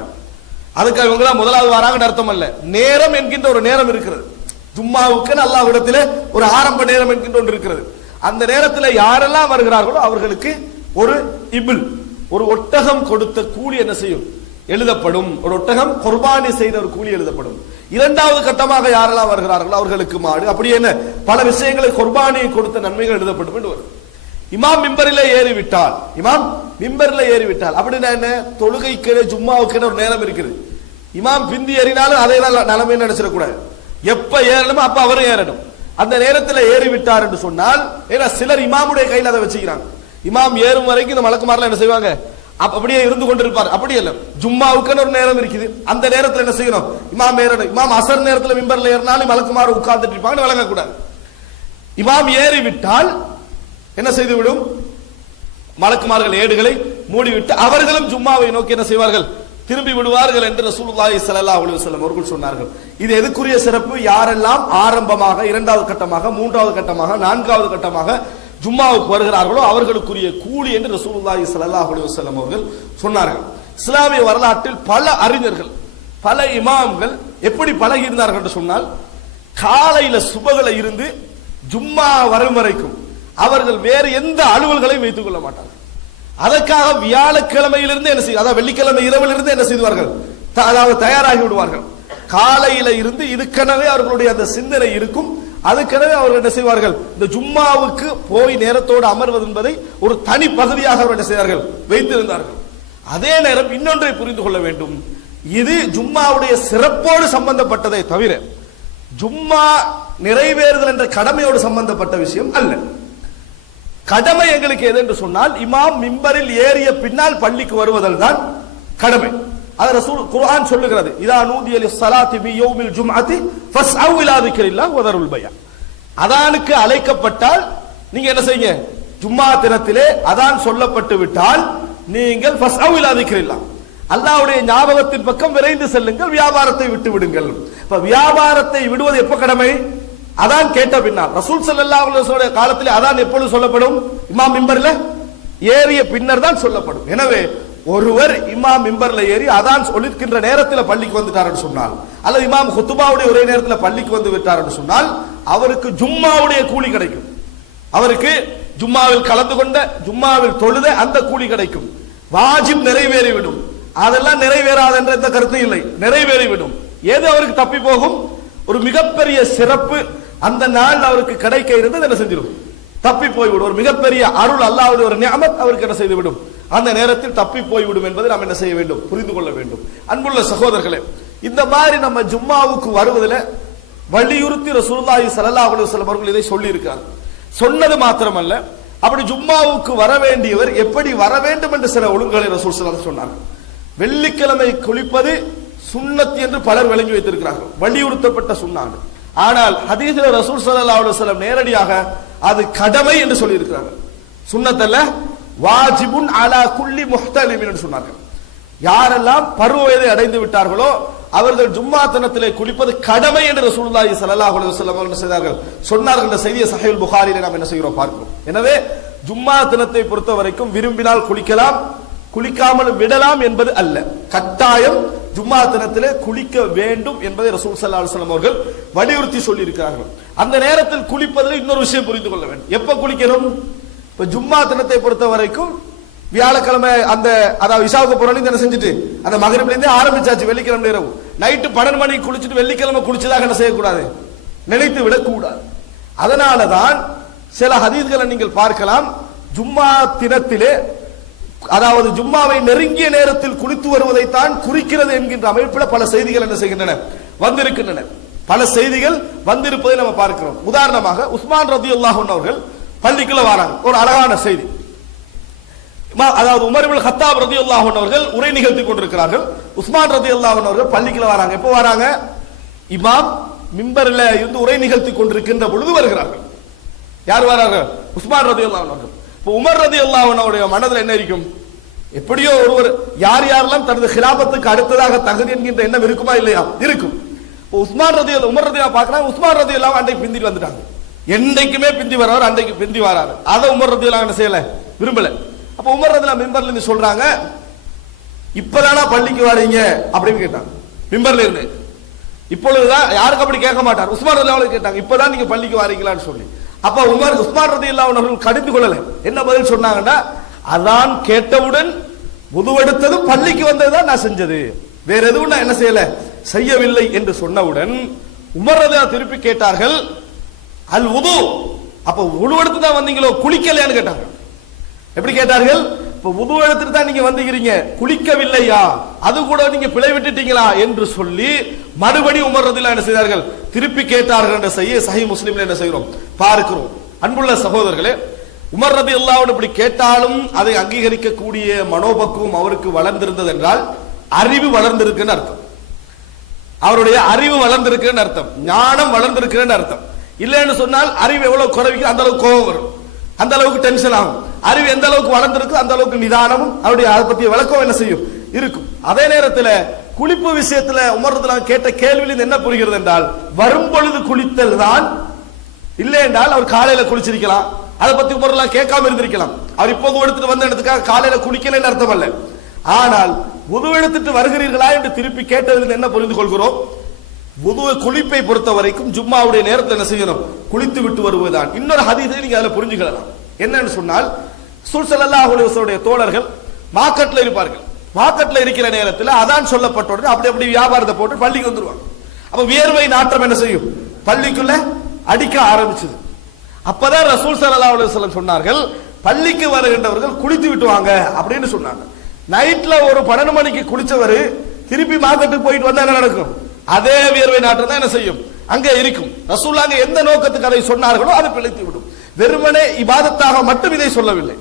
அதுக்கு இவங்க தான் முதலாவது வராங்கன்னு அர்த்தம் அல்ல. நேரம் என்கின்ற ஒரு நேரம் இருக்கிறது. ஜும்மாவுக்கு அல்லாஹ்விடத்திலே ஒரு ஆரம்ப நேரம் என்கின்ற ஒன்று இருக்கிறது. அந்த நேரத்தில் யாரெல்லாம் வருகிறார்களோ அவர்களுக்கு ஒரு இபில், ஒரு ஒட்டகம் கொடுத்த கூலி என்ன செய்யும், எழுதப்படும். ஒரு ஒட்டகம் குர்பானி செய்த ஒரு கூலி எழுதப்படும். இரண்டாவது கட்டமாக யாரெல்லாம் வருகிறார்களோ அவர்களுக்கு மாடு, அப்படி என்ன பல விஷயங்களை குர்பானியை கொடுத்த நன்மைகள் எழுதப்படும் என்று வரும். இமாம் மிம்பரிலே ஏறிவிட்டால், இமாம் மிம்பரில் ஏறிவிட்டால் அப்படின்னா என்ன, தொழுகைக்கு ஜும்மாவுக்கு ஒரு நேரம் இருக்குது. இமாம் பிந்தி ஏறினாலும் அதே தான் நிலைமை நினைச்சிடக்கூடாது. எப்ப ஏறணுமோ அப்ப அவரும் ஏறணும். அந்த நேரத்தில் ஏறிவிட்டார் என்று சொன்னால், ஏன்னா சிலர் இமாமுடைய கையில் அதை வச்சுக்கிறாங்க. இமாம் ஏறும் வரைக்கும் இந்த மலக்குமாரெல்லாம் என்ன செய்வாங்க, அப்படியே இருந்து கொண்டிருப்பார். அப்படி இல்ல, ஜும்மாவுக்கு ஒரு நேரம் இருக்குது. அந்த நேரத்தில் என்ன செய்யணும், இமாம் ஏறணும். இமாம் அசர் நேரத்தில் மிம்பர்ல ஏறினாலும் மலக்குமார் உட்கார்ந்துட்டு இருப்பாங்க, வழங்கக்கூடாது. இமாம் ஏறிவிட்டால் என்ன செய்துவிடும், மலக்குமார்கள் ஏடுகளை மூடிவிட்டு அவர்களும் ஜும்மாவை நோக்கி என்ன செய்வார்கள், திரும்பி விடுவார்கள் என்று ரசூலுல்லாஹி ஸல்லல்லாஹு அலைஹி வஸல்லம் அவர்கள் சொன்னார்கள். இது எதுக்குரிய சிறப்பு, யாரெல்லாம் ஆரம்பமாக, இரண்டாவது கட்டமாக, மூன்றாவது கட்டமாக, நான்காவது கட்டமாக ஜும்மாவுக்கு வருகிறார்களோ அவர்களுக்குரிய கூலி என்று ரசூலுல்லாஹி ஸல்லல்லாஹு அலைஹி வஸல்லம் அவர்கள் சொன்னார்கள். இஸ்லாமிய வரலாற்றில் பல அறிஞர்கள், பல இமாம்கள் எப்படி பழகி இருந்தார்கள் என்று சொன்னால், காலையில சுபகல இருந்து ஜும்மா வரும் வரைக்கும் அவர்கள் வேறு எந்த அலுவல்களையும் வைத்துக் கொள்ள மாட்டார்கள். அதற்காக வியாழக்கிழமையிலிருந்து என்ன செய்ய, அதாவது வெள்ளிக்கிழமை இரவிலிருந்து என்ன செய்வார்கள், அதாவது தயாராகி விடுவார்கள். காலையில இருந்து இதுக்கெனவே அவர்களுடைய அந்த சிந்தனை இருக்கும். அதுக்கெனவே அவர்கள் என்ன செய்வார்கள், இந்த ஜும்மாவுக்கு போய் நேரத்தோடு அமர்வது என்பதை ஒரு தனி பகுதியாக அவர்கள் என்ன செய்வார்கள், வைத்திருந்தார்கள். அதே நேரம் இன்னொன்றை புரிந்து கொள்ள வேண்டும், இது ஜும்மாவுடைய சிறப்போடு சம்பந்தப்பட்டதை தவிர ஜும்மா நிறைவேறுதல் என்ற கடமையோடு சம்பந்தப்பட்ட விஷயம் அல்ல. கடமை எங்களுக்கு எது என்று சொன்னால், இமாம் மிம்பரில் ஏறிய பின்னால் பள்ளிக்கு வருவதல் தான் கடமை. அது ரசூல் குர்ஆன் சொல்லுகிறது, இதா நூதிய லிஸ்ஸலாத்தி பி யௌமில் ஜும்அத்தி ஃபஸ்அவ் இலா திக்ரில்லாஹ் வ தருல் பைஅ. அதானுக்கு அழைக்கப்பட்டால் நீங்க என்ன செய்யுங்க, ஜும்மா தினத்திலே அதான் சொல்லப்பட்டு விட்டால் நீங்கள் ஃபஸ்அவ் இலா திக்ரில்லாஹ், அல்லாஹ்வுடைய ஞாபகத்தின் பக்கம் விரைந்து செல்லுங்கள், வியாபாரத்தை விட்டு விடுங்கள். இப்ப வியாபாரத்தை விடுவது எப்ப கடமை, அதான் கேட்ட பின்னால் ரசூல் ஸல்லல்லாஹு அலைஹி வஸல்லம் காலத்திலே அதான் எப்பொழுது சொல்லப்படும்? இமாம் மிம்பர்ல ஏறிய பின்னர் தான் சொல்லப்படும். எனவே ஒருவர் இமாம் மிம்பர்ல ஏறி அதான் சொல்லிருக்கின்ற நேரத்தில் பள்ளிக்கு வந்துட்டாருன்னு சொன்னால், அல்லது இமாம் குத்துபாவுடைய ஒரே நேரத்தில் பள்ளிக்கு வந்து விட்டாருன்னு சொன்னால், அவருக்கு ஜும்மாவுடைய கூலி கிடைக்கும். அவருக்கு ஜும்மாவில் கலந்து கொண்ட, ஜும்மாவில் தொழுத அந்த கூலி கிடைக்கும். வாஜிப் நிறைவேறிவிடும். அதெல்லாம் நிறைவேறாது என்ற எந்த கருத்து இல்லை, நிறைவேறிவிடும். ஏது அவருக்கு தப்பி போகும்? ஒரு மிகப்பெரிய சிறப்பு அந்த நாள் அவருக்கு கிடைக்க இருந்தது என்ன செஞ்சிடும்? தப்பி போய்விடும். ஒரு மிகப்பெரிய அருள், அல்லாஹ்வுடைய ஒரு நிஅமத் அவருக்கு என்ன செய்துவிடும்? அந்த நேரத்தில் தப்பி போய்விடும் என்பதை நாம் என்ன செய்ய வேண்டும்? புரிந்து கொள்ள வேண்டும். அன்புள்ள சகோதரர்களே, இந்த மாதிரி நம்ம ஜும்மாவுக்கு வருவதில் வலியுறுத்தி ரசூலுல்லாஹி ஸல்லல்லாஹு அலைஹி வஸல்லம் அவர்கள் இதை சொல்லி இருக்கிறார். சொன்னது மாத்திரமல்ல, அப்படி ஜும்மாவுக்கு வர வேண்டியவர் எப்படி வர வேண்டும் என்று சில ஒழுங்குகளை ரசூல் ஸல்லல்லாஹு அலைஹி வஸல்லம் சொன்னார்கள். வெள்ளிக்கிழமை குளிப்பது சுன்னத் என்று பலர் விளங்கி வைத்திருக்கிறார்கள், வலியுறுத்தப்பட்ட சுன்னான். ஆனால் ஹதீஸ்ல ரசூல் ஸல்லல்லாஹு அலைஹி வஸல்லம் நேரடியாக அது கடமை என்று சொல்லி இருக்கிறார்கள். சுன்னத் அல்ல, வாஜிபுன் அலா குல்லி முஹ்தலிமின் என்று சொன்னார்கள். யாரெல்லாம் பருவ வயதை அடைந்து விட்டார்களோ அவர்கள் ஜும்மா தினத்திலே குளிப்பது கடமை என்று ரசூலுல்லாஹி ஸல்லல்லாஹு அலைஹி வஸல்லம் அவர்கள் செய்தார்கள், சொன்னார்கள். இந்த செய்தியை சஹீஹுல் புகாரியிலே நாம் என்ன செய்கிறோம் பார்க்கிறோம். எனவே ஜும்மா தினத்தை பொறுத்த வரைக்கும் விரும்பினால் குளிக்கலாம், குளிக்காமல் விடலாம் என்பது அல்ல. கட்டாயம் ஜும்மா தினத்திலே குளிக்க வேண்டும் என்பதை ரசூல் ஸல்லல்லாஹு அலைஹி வஸல்லம் அவர்கள் வலியுறுத்தி சொல்லி இருக்கிறார்கள். அந்த நேரத்தில் குளிப்பதில் இன்னொரு விஷயம் புரிந்து கொள்ள வேண்டும். எப்ப குளிக்கணும்? இப்ப ஜும்மா தினத்தை பொறுத்த வரைக்கும் வியாழக்கிழமை அந்த அதாவது இஷாவுக்கு புறணி என்ன செஞ்சுட்டு அந்த மகரிப்ல இருந்தே ஆரம்பிச்சாச்சு. வெள்ளிக்கிழமை இரவு நைட்டு 12 மணிக்கு குளிச்சுட்டு வெள்ளிக்கிழமை குளிச்சதாக என்ன செய்யக்கூடாது? நினைத்து விடக்கூடாது. அதனாலதான் சில ஹதீஸ்களை நீங்கள் பார்க்கலாம், ஜும்மா தினத்திலே அதாவது ஜும்மாவை நெருங்கிய நேரத்தில் குளித்து வருவதைத்தான் குறிக்கிறது என்கின்ற அமைப்பில் பல செய்திகள் என்ன செய்கின்றன? வந்திருக்கின்றன. பல செய்திகள் வந்திருப்பதை நம்ம பார்க்கிறோம். உதாரணமாக உஸ்மான் ரலியல்லாஹு அன்ஹு அவர்கள் பள்ளிக்குள்ள வராங்க. ஒரு அழகான செய்தி. அதாவது உமர் இப்னு கத்தாப் ரலியல்லாஹு அன்ஹு அவர்கள் உரை நிகழ்த்தி கொண்டிருக்கிறார்கள். உஸ்மான் ரலியல்லாஹு அன்ஹு அவர்கள் பள்ளிக்குள்ள வராங்க. எப்போ வராங்க? இமாம் மிம்பர்ல இருந்து உரை நிகழ்த்தி கொண்டிருக்கின்ற பொழுது வருகிறார்கள். யார் வரார்கள்? உஸ்மான் ரலியல்லாஹு அன்ஹு அவர்கள். இப்போ உமர் ரலியல்லாஹு அன்ஹு அவருடைய மனதில் என்ன இருக்கும்? எப்படியோ ஒருவர் யார் யாரெல்லாம் தனது கிலாபத்துக்கு அடுத்ததாக தகுதி என்கின்ற எண்ணம் இருக்குமா இல்லையா? இருக்கும். இப்போ உஸ்மான் ரலியல்லாஹு உமர் ரலியல்லாஹு பார்க்கறாங்க, உஸ்மான் ரலியல்லாஹு அன்றைக்கு பிந்திட்டு வந்துட்டாங்க. என்றைக்குமே பிந்தி வரவர் அன்றைக்கு பிந்தி வராரு. அதை உமர் ரலியல்லாஹு என்ன செய்யல? விரும்பல. அப்ப உமர் ரலியல்லாஹு மிம்பர்ல இருந்து சொல்றாங்க, இப்பதானா பள்ளிக்கு வரீங்க அப்படின்னு கேட்டாங்க. மிம்பர்ல இருந்து இப்பொழுதுதான், யாருக்கு அப்படி கேட்க மாட்டார், உஸ்மான் ரலியல்லாஹு கேட்டாங்க, இப்பதான் நீங்க பள்ளிக்கு வரீங்களான்னு சொல்லி. அப்ப உஸ்மான் ரலியல்லாஹு அவர்கள் கடிந்து கொள்ளல. என்ன பதில் சொன்னாங்கன்னா, அதான் கேட்டவுடன் வுதுவெடுத்ததும் பள்ளிக்கு வந்ததுதான் நான் செஞ்சது, வேற எதுவும் நான் என்ன செய்யல, செய்யவில்லை என்று சொன்னவுடன் உமர் ரலியல்லாஹு திருப்பி கேட்டார்கள், அல் வுது, அப்ப வுது எடுத்து தான் வந்தீங்களோ, குளிக்கலையான்னு கேட்டாங்க. எப்படி கேட்டார்கள்? இப்ப வுது எடுத்துட்டு தான் நீங்க வந்தீங்க, குளிக்கவில்லையா, அது கூட நீங்க பிழை விட்டுட்டீங்களா என்று சொல்லி மறுபடி உமர் ரலியல்லாஹு என்ன செய்தார்கள்? திருப்பி கேட்டார்கள் என்ற செய்தியை சஹீஹ் முஸ்லிம்ல என்ன செய்கிறோம் பார்க்கிறோம். அன்புள்ள சகோதரர்களே, உமர் ரலியல்லாஹு அன்ஹு இப்படி கேட்டாலும் அதை அங்கீகரிக்கக்கூடிய மனோபக்குவம் அவருக்கு வளர்ந்திருந்தது என்றால் அறிவு வளர்ந்திருக்குன்னு அர்த்தம். அவருடைய அறிவு வளர்ந்திருக்குன்னு அர்த்தம், ஞானம் வளர்ந்திருக்குன்னு அர்த்தம். இல்லைன்னு சொன்னால் அறிவு எவ்வளவு குறைவிக்கு அந்த அளவுக்கு கோபம் வரும், அந்த அளவுக்கு டென்ஷன் ஆகும். அறிவு எந்த அளவுக்கு வளர்ந்திருக்கு அந்த அளவுக்கு நிதானமும் அவருடைய அதை பற்றிய விளக்கம் என்ன செய்யும் இருக்கும். அதே நேரத்தில் குளிப்பு விஷயத்துல உமர் ரலியல்லாஹு கேட்ட கேள்வியில் என்ன புரிகிறது என்றால், வரும் பொழுது குளித்தல் தான், இல்லை என்றால் அவர் காலையில குளிச்சிருக்கலாம், அதை பத்தி உமர் ரலியல்லாஹு கேட்காம இருந்திருக்கலாம். அவர் இப்போது எடுத்துட்டு வந்த இடத்துக்காக காலையில குளிக்கலன்னு அர்த்தம் அல்ல. ஆனால் வுது எடுத்துட்டு வருகிறீர்களா என்று திருப்பி கேட்டதில் என்ன புரிந்து கொள்கிறோம்? வுது குளிப்பை பொறுத்த வரைக்கும் ஜும்மாவுடைய நேரத்தில் என்ன செய்யணும்? குளித்து விட்டு வருவதுதான். இன்னொரு ஹதீஸை நீங்க அதுல புரிஞ்சுக்கலாம். என்னன்னு சொன்னால், ரசூல் ஸல்லல்லாஹு அலைஹி வஸல்லம் தோழர்கள் மார்க்கெட்ல இருப்பார்கள். மார்க்கெட்ல இருக்கிற நேரத்தில் அதான் சொல்லப்பட்ட உடனே அப்படி அப்படி வியாபாரத்தை போட்டு பள்ளிக்கு வந்துருவாங்க. அப்ப வியர்வை நாற்றம் என்ன செய்யும்? பள்ளிக்குள்ள அடிக்க ஆரம்பிச்சது. அப்பதான் ரசூல் ஸல்லல்லாஹு அலைஹி வஸல்லம் சொன்னார்கள், பள்ளிக்கு வருகின்றவர்கள் குளித்து விட்டு வாங்க அப்படின்னு சொன்னாங்க. நைட்ல ஒரு 12 மணிக்கு குளிச்சவர் திருப்பி மார்க்கெட்டுக்கு போயிட்டு வந்தா என்ன நடக்கும்? அதே வியர்வை நாற்றம் தான் என்ன செய்யும்? அங்கே இருக்கும். ரசூலுல்லாஹ் எந்த நோக்கத்துக்கு அதை சொன்னார்களோ அது பிழைத்து விடும். வெறுமனே இபாதத்தாக மட்டும் இதை சொல்லவில்லை.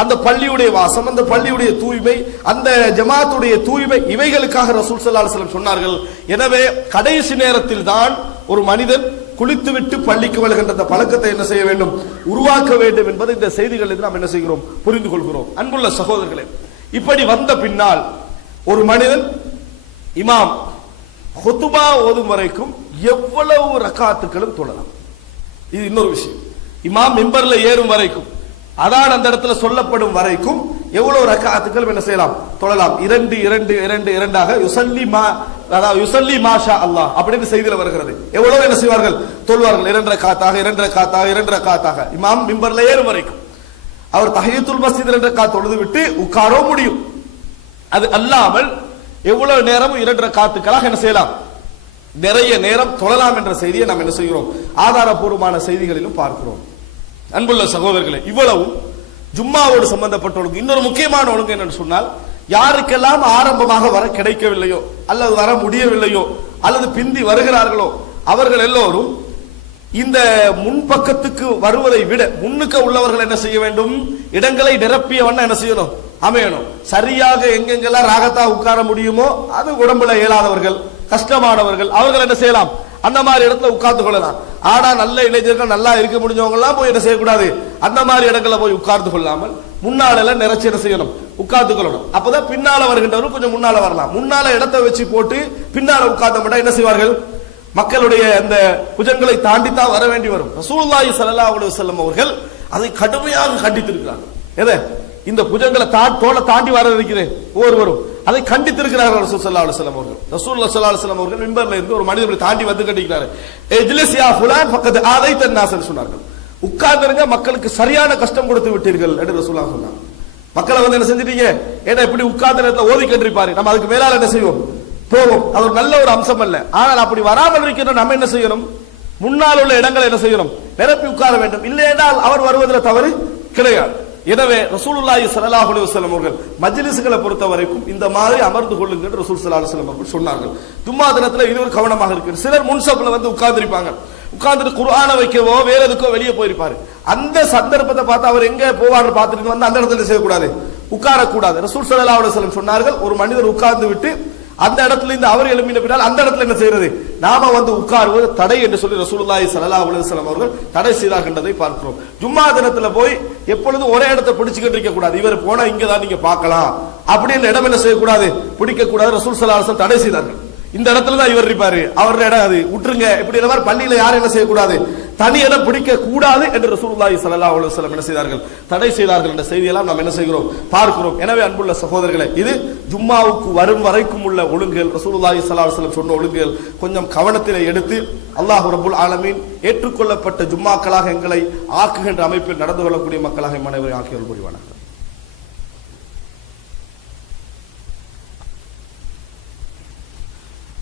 அந்த பள்ளியுடைய வாசம், அந்த பள்ளியுடைய தூய்மை, அந்த ஜமாத்துடைய தூய்மை, இவைகளுக்காக ரசூல் ஸல்லல்லாஹு அலைஹி வஸல்லம் சொன்னார்கள். எனவே கடைசி நேரத்தில் தான் ஒரு மனிதன் குளித்துவிட்டு பள்ளிக்கு வருகின்ற அந்த பழக்கத்தை என்ன செய்ய வேண்டும்? உருவாக்க வேண்டும் என்பதை இந்த செய்திகளில் நாம் என்ன செய்கிறோம்? புரிந்து கொள்கிறோம். அன்புள்ள சகோதரர்களே, இப்படி வந்த பின்னால் ஒரு மனிதன் இமாம் குத்துபா ஓதும் வரைக்கும் எவ்வளவு ரக்காத்துக்களும் தொழலாம். இது இன்னொரு விஷயம். இமாம் மிம்பர்ல ஏறும் வரைக்கும், அதான் அந்த இடத்துல சொல்லப்படும் வரைக்கும் எவ்வளவு ரக்காத்துக்கள் என்ன செய்யலாம், தொழலாம். 2 2 2 2ஆக யுஸல்லி மாஷா அல்லாஹ் அப்படின்னு செய்தியில வருகிறது. எவ்வளவு என்ன செய்வார்கள், தொழுவார்கள். 2 ரக்காத்தாக 2 ரக்காத்தாக 2 ரக்காத்தாக இமாம் மிம்பர்ல ஏறும் வரைக்கும். அவர் தஹியத்துல் மஸ்ஜித் 2 ரக்காத் தொழுது விட்டு உட்காரோ முடியும். அது அல்லாமல் எவ்வளவு நேரம் 2 ரக்காத்துக்களாக என்ன செய்யலாம், நிறைய நேரம் தொழலாம் என்ற செய்தியை நாம் என்ன செய்கிறோம், ஆதாரபூர்வமான செய்திகளிலும் பார்க்கிறோம். அன்புள்ள சகோதரர்களே, இவ்வளவு ஜும்மாவோடு சம்பந்தப்பட்ட ஒழுங்கு. இன்னொரு முக்கியமான ஒழுங்கு என்னன்னு சொன்னால், யாருக்கெல்லாம் ஆரம்பமாக வர கிடைக்கவில்லையோ அல்லது வர முடியவில்லையோ அல்லது பிந்தி வருகிறார்களோ அவர்கள் எல்லோரும் இந்த முன்பக்கத்துக்கு வருவதை விட முன்னுக்கு உள்ளவர்கள் என்ன செய்ய வேண்டும், இடங்களை நிரப்பிய வண்ணம் என்ன செய்யணும், அமையணும். சரியாக எங்கெங்கெல்லாம் ராகத்தா உட்கார முடியுமோ, அது உடம்புல இயலாதவர்கள், கஷ்டமானவர்கள், அவர்கள் என்ன செய்யலாம், அந்த மாதிரி இடத்துல உட்கார்ந்து கொள்ளலாம். ஆனா நல்ல இளைஞர்கள், நல்லா இருக்க முடிஞ்சவங்க எல்லாம் போய் என்ன செய்யக்கூடாது, அந்த மாதிரி இடங்களை போய் உட்கார்ந்து கொள்ளாமல் முன்னால எல்லாம் நிறைச்சு என்ன செய்யணும், உட்கார்ந்து கொள்ளணும். அப்பதான் பின்னால வருகின்றவர்கள் கொஞ்சம் முன்னால வரலாம். முன்னால இடத்தை வச்சு போட்டு பின்னால உட்கார்ந்த என்ன செய்வார்கள், மக்களுடைய அந்த புஜங்களை தாண்டித்தான் வர வேண்டி வரும். ரசூலுல்லாஹி ஸல்லல்லாஹு அலைஹி வஸல்லம் அவர்கள் அதை கடுமையாக கண்டித்திருக்கிறார்கள். எதை, இந்த புஜங்களை தோலை தாண்டி வர இருக்கிறேன் ஒவ்வொருவரும் அதை கண்டித்திருக்கிறார்கள் ரசூல் ஸல்லல்லாஹு அலைஹி வஸல்லம் அவர்கள். ரசூலுல்லாஹி ஸல்லல்லாஹு அலைஹி வஸல்லம் அவர்கள் மிம்பர்ல இருந்து ஒரு மனிதரை தாண்டி வந்து கண்டிக்கிறார். இஜ்லிஸ் யா ஃபுலான் ஃபக்கத் ஆதைத الناس சொன்னார்கள். உட்கார்ந்துருங்க, மக்களுக்கு சரியான கஷ்டம் கொடுத்து விட்டீர்கள் என்று ரசூலுல்லாஹ் சொன்னாங்க. மக்களை வந்து என்ன செஞ்சிட்டீங்க, ஏன்னா இப்படி உட்கார்ந்த நேரத்தில் ஓதி கண்டிருப்பாரு, நம்ம அதுக்கு மேலால என்ன செய்வோம், போவோம். அது ஒரு நல்ல ஒரு அம்சம் அல்ல. ஆனால் அப்படி வராமல் இருக்கிற நம்ம என்ன செய்யணும், முன்னால் உள்ள இடங்களை என்ன செய்யணும், நிரப்பி உட்கார வேண்டும். இல்லை என்றால் அவர் வருவதில் தவறு கிடையாது. எனவே ரசூலுல்லாஹி ஸல்லல்லாஹு அலைஹி வஸல்லம் அவர்கள் மஜ்லிஸ்களை பொறுத்த வரைக்கும் இந்த மாதிரி அமர்ந்து கொள்ளுங்க என்று ரசூல் ஸல்லல்லாஹு அலைஹி வஸல்லம் அவர்கள் சொன்னார்கள். ஜும்மா தினத்துல இது ஒரு கவனமாக இருக்கு. சிலர் முன்சப்ல வந்து உட்கார்ந்திருப்பாங்க, உட்கார்ந்துட்டு குர்ஆனை வைக்கவோ வேற எதுக்கோ வெளியே போயிருப்பாரு. அந்த சந்தர்ப்பத்தை பார்த்து அவர் எங்க போவார்னு பார்த்துட்டு வந்து அந்த இடத்துல செய்யக்கூடாது, உட்காரக்கூடாது. ரசூல் ஸல்லல்லாஹு அலைஹி வஸல்லம் சொன்னார்கள், ஒரு மனிதர் உட்கார்ந்து விட்டு அந்த இடத்துல இருந்து அவர் எழுப்பின பின்னால் அந்த இடத்துல என்ன செய்யறது, நாம வந்து உட்காருவது தடை என்று சொல்லி ரசூலுல்லாஹி ஸல்லல்லாஹு அலைஹி வஸல்லம் அவர்கள் தடை செய்தார்ன்றதை பார்க்கிறோம். ஜும்மா தினத்துல போய் எப்பொழுதும் ஒரே இடத்தை பிடிச்சுக்கிட்டு இருக்க கூடாது. இவர் போனா இங்கதான் நீங்க பார்க்கலாம் அப்படின்னு இடம் என்ன செய்யக்கூடாது, பிடிக்க கூடாது. ரசூல் ஸல்லல்லாஹு அலைஹி வஸல்லம் தடை செய்தார்கள். இந்த இடத்துல தான் இவர் இருப்பாரு, அவருடைய இடம் அது, விட்டுருங்க. இப்படி மாதிரி பள்ளியில யாரும் என்ன செய்யக்கூடாது, தனி இடம் பிடிக்க கூடாது என்று ரசூலுல்லாஹி ஸல்லல்லாஹு அலைஹி வஸல்லம் என்ன செய்தார்கள், தடை செய்தார்கள் என்ற செய்தியெல்லாம் நாம் என்ன செய்கிறோம், பார்க்கிறோம். எனவே அன்புள்ள சகோதரர்களே, இது ஜும்மாவுக்கு வரும் வரைக்கும் உள்ள ஒழுங்குகள், ரசூலுல்லாஹி ஸல்லல்லாஹு அலைஹி வஸல்லம் சொன்ன ஒழுங்குகள். கொஞ்சம் கவனத்தில் எடுத்து அல்லாஹ் ரப்புல் ஆலமீன் ஏற்றுக்கொள்ளப்பட்ட ஜும்மாக்களாக எங்களை ஆக்குகின்ற அமைப்பில் நடந்து கொள்ளக்கூடிய மக்களாக மனைவரை ஆக்கியவர்கள் புரிவானார்கள்.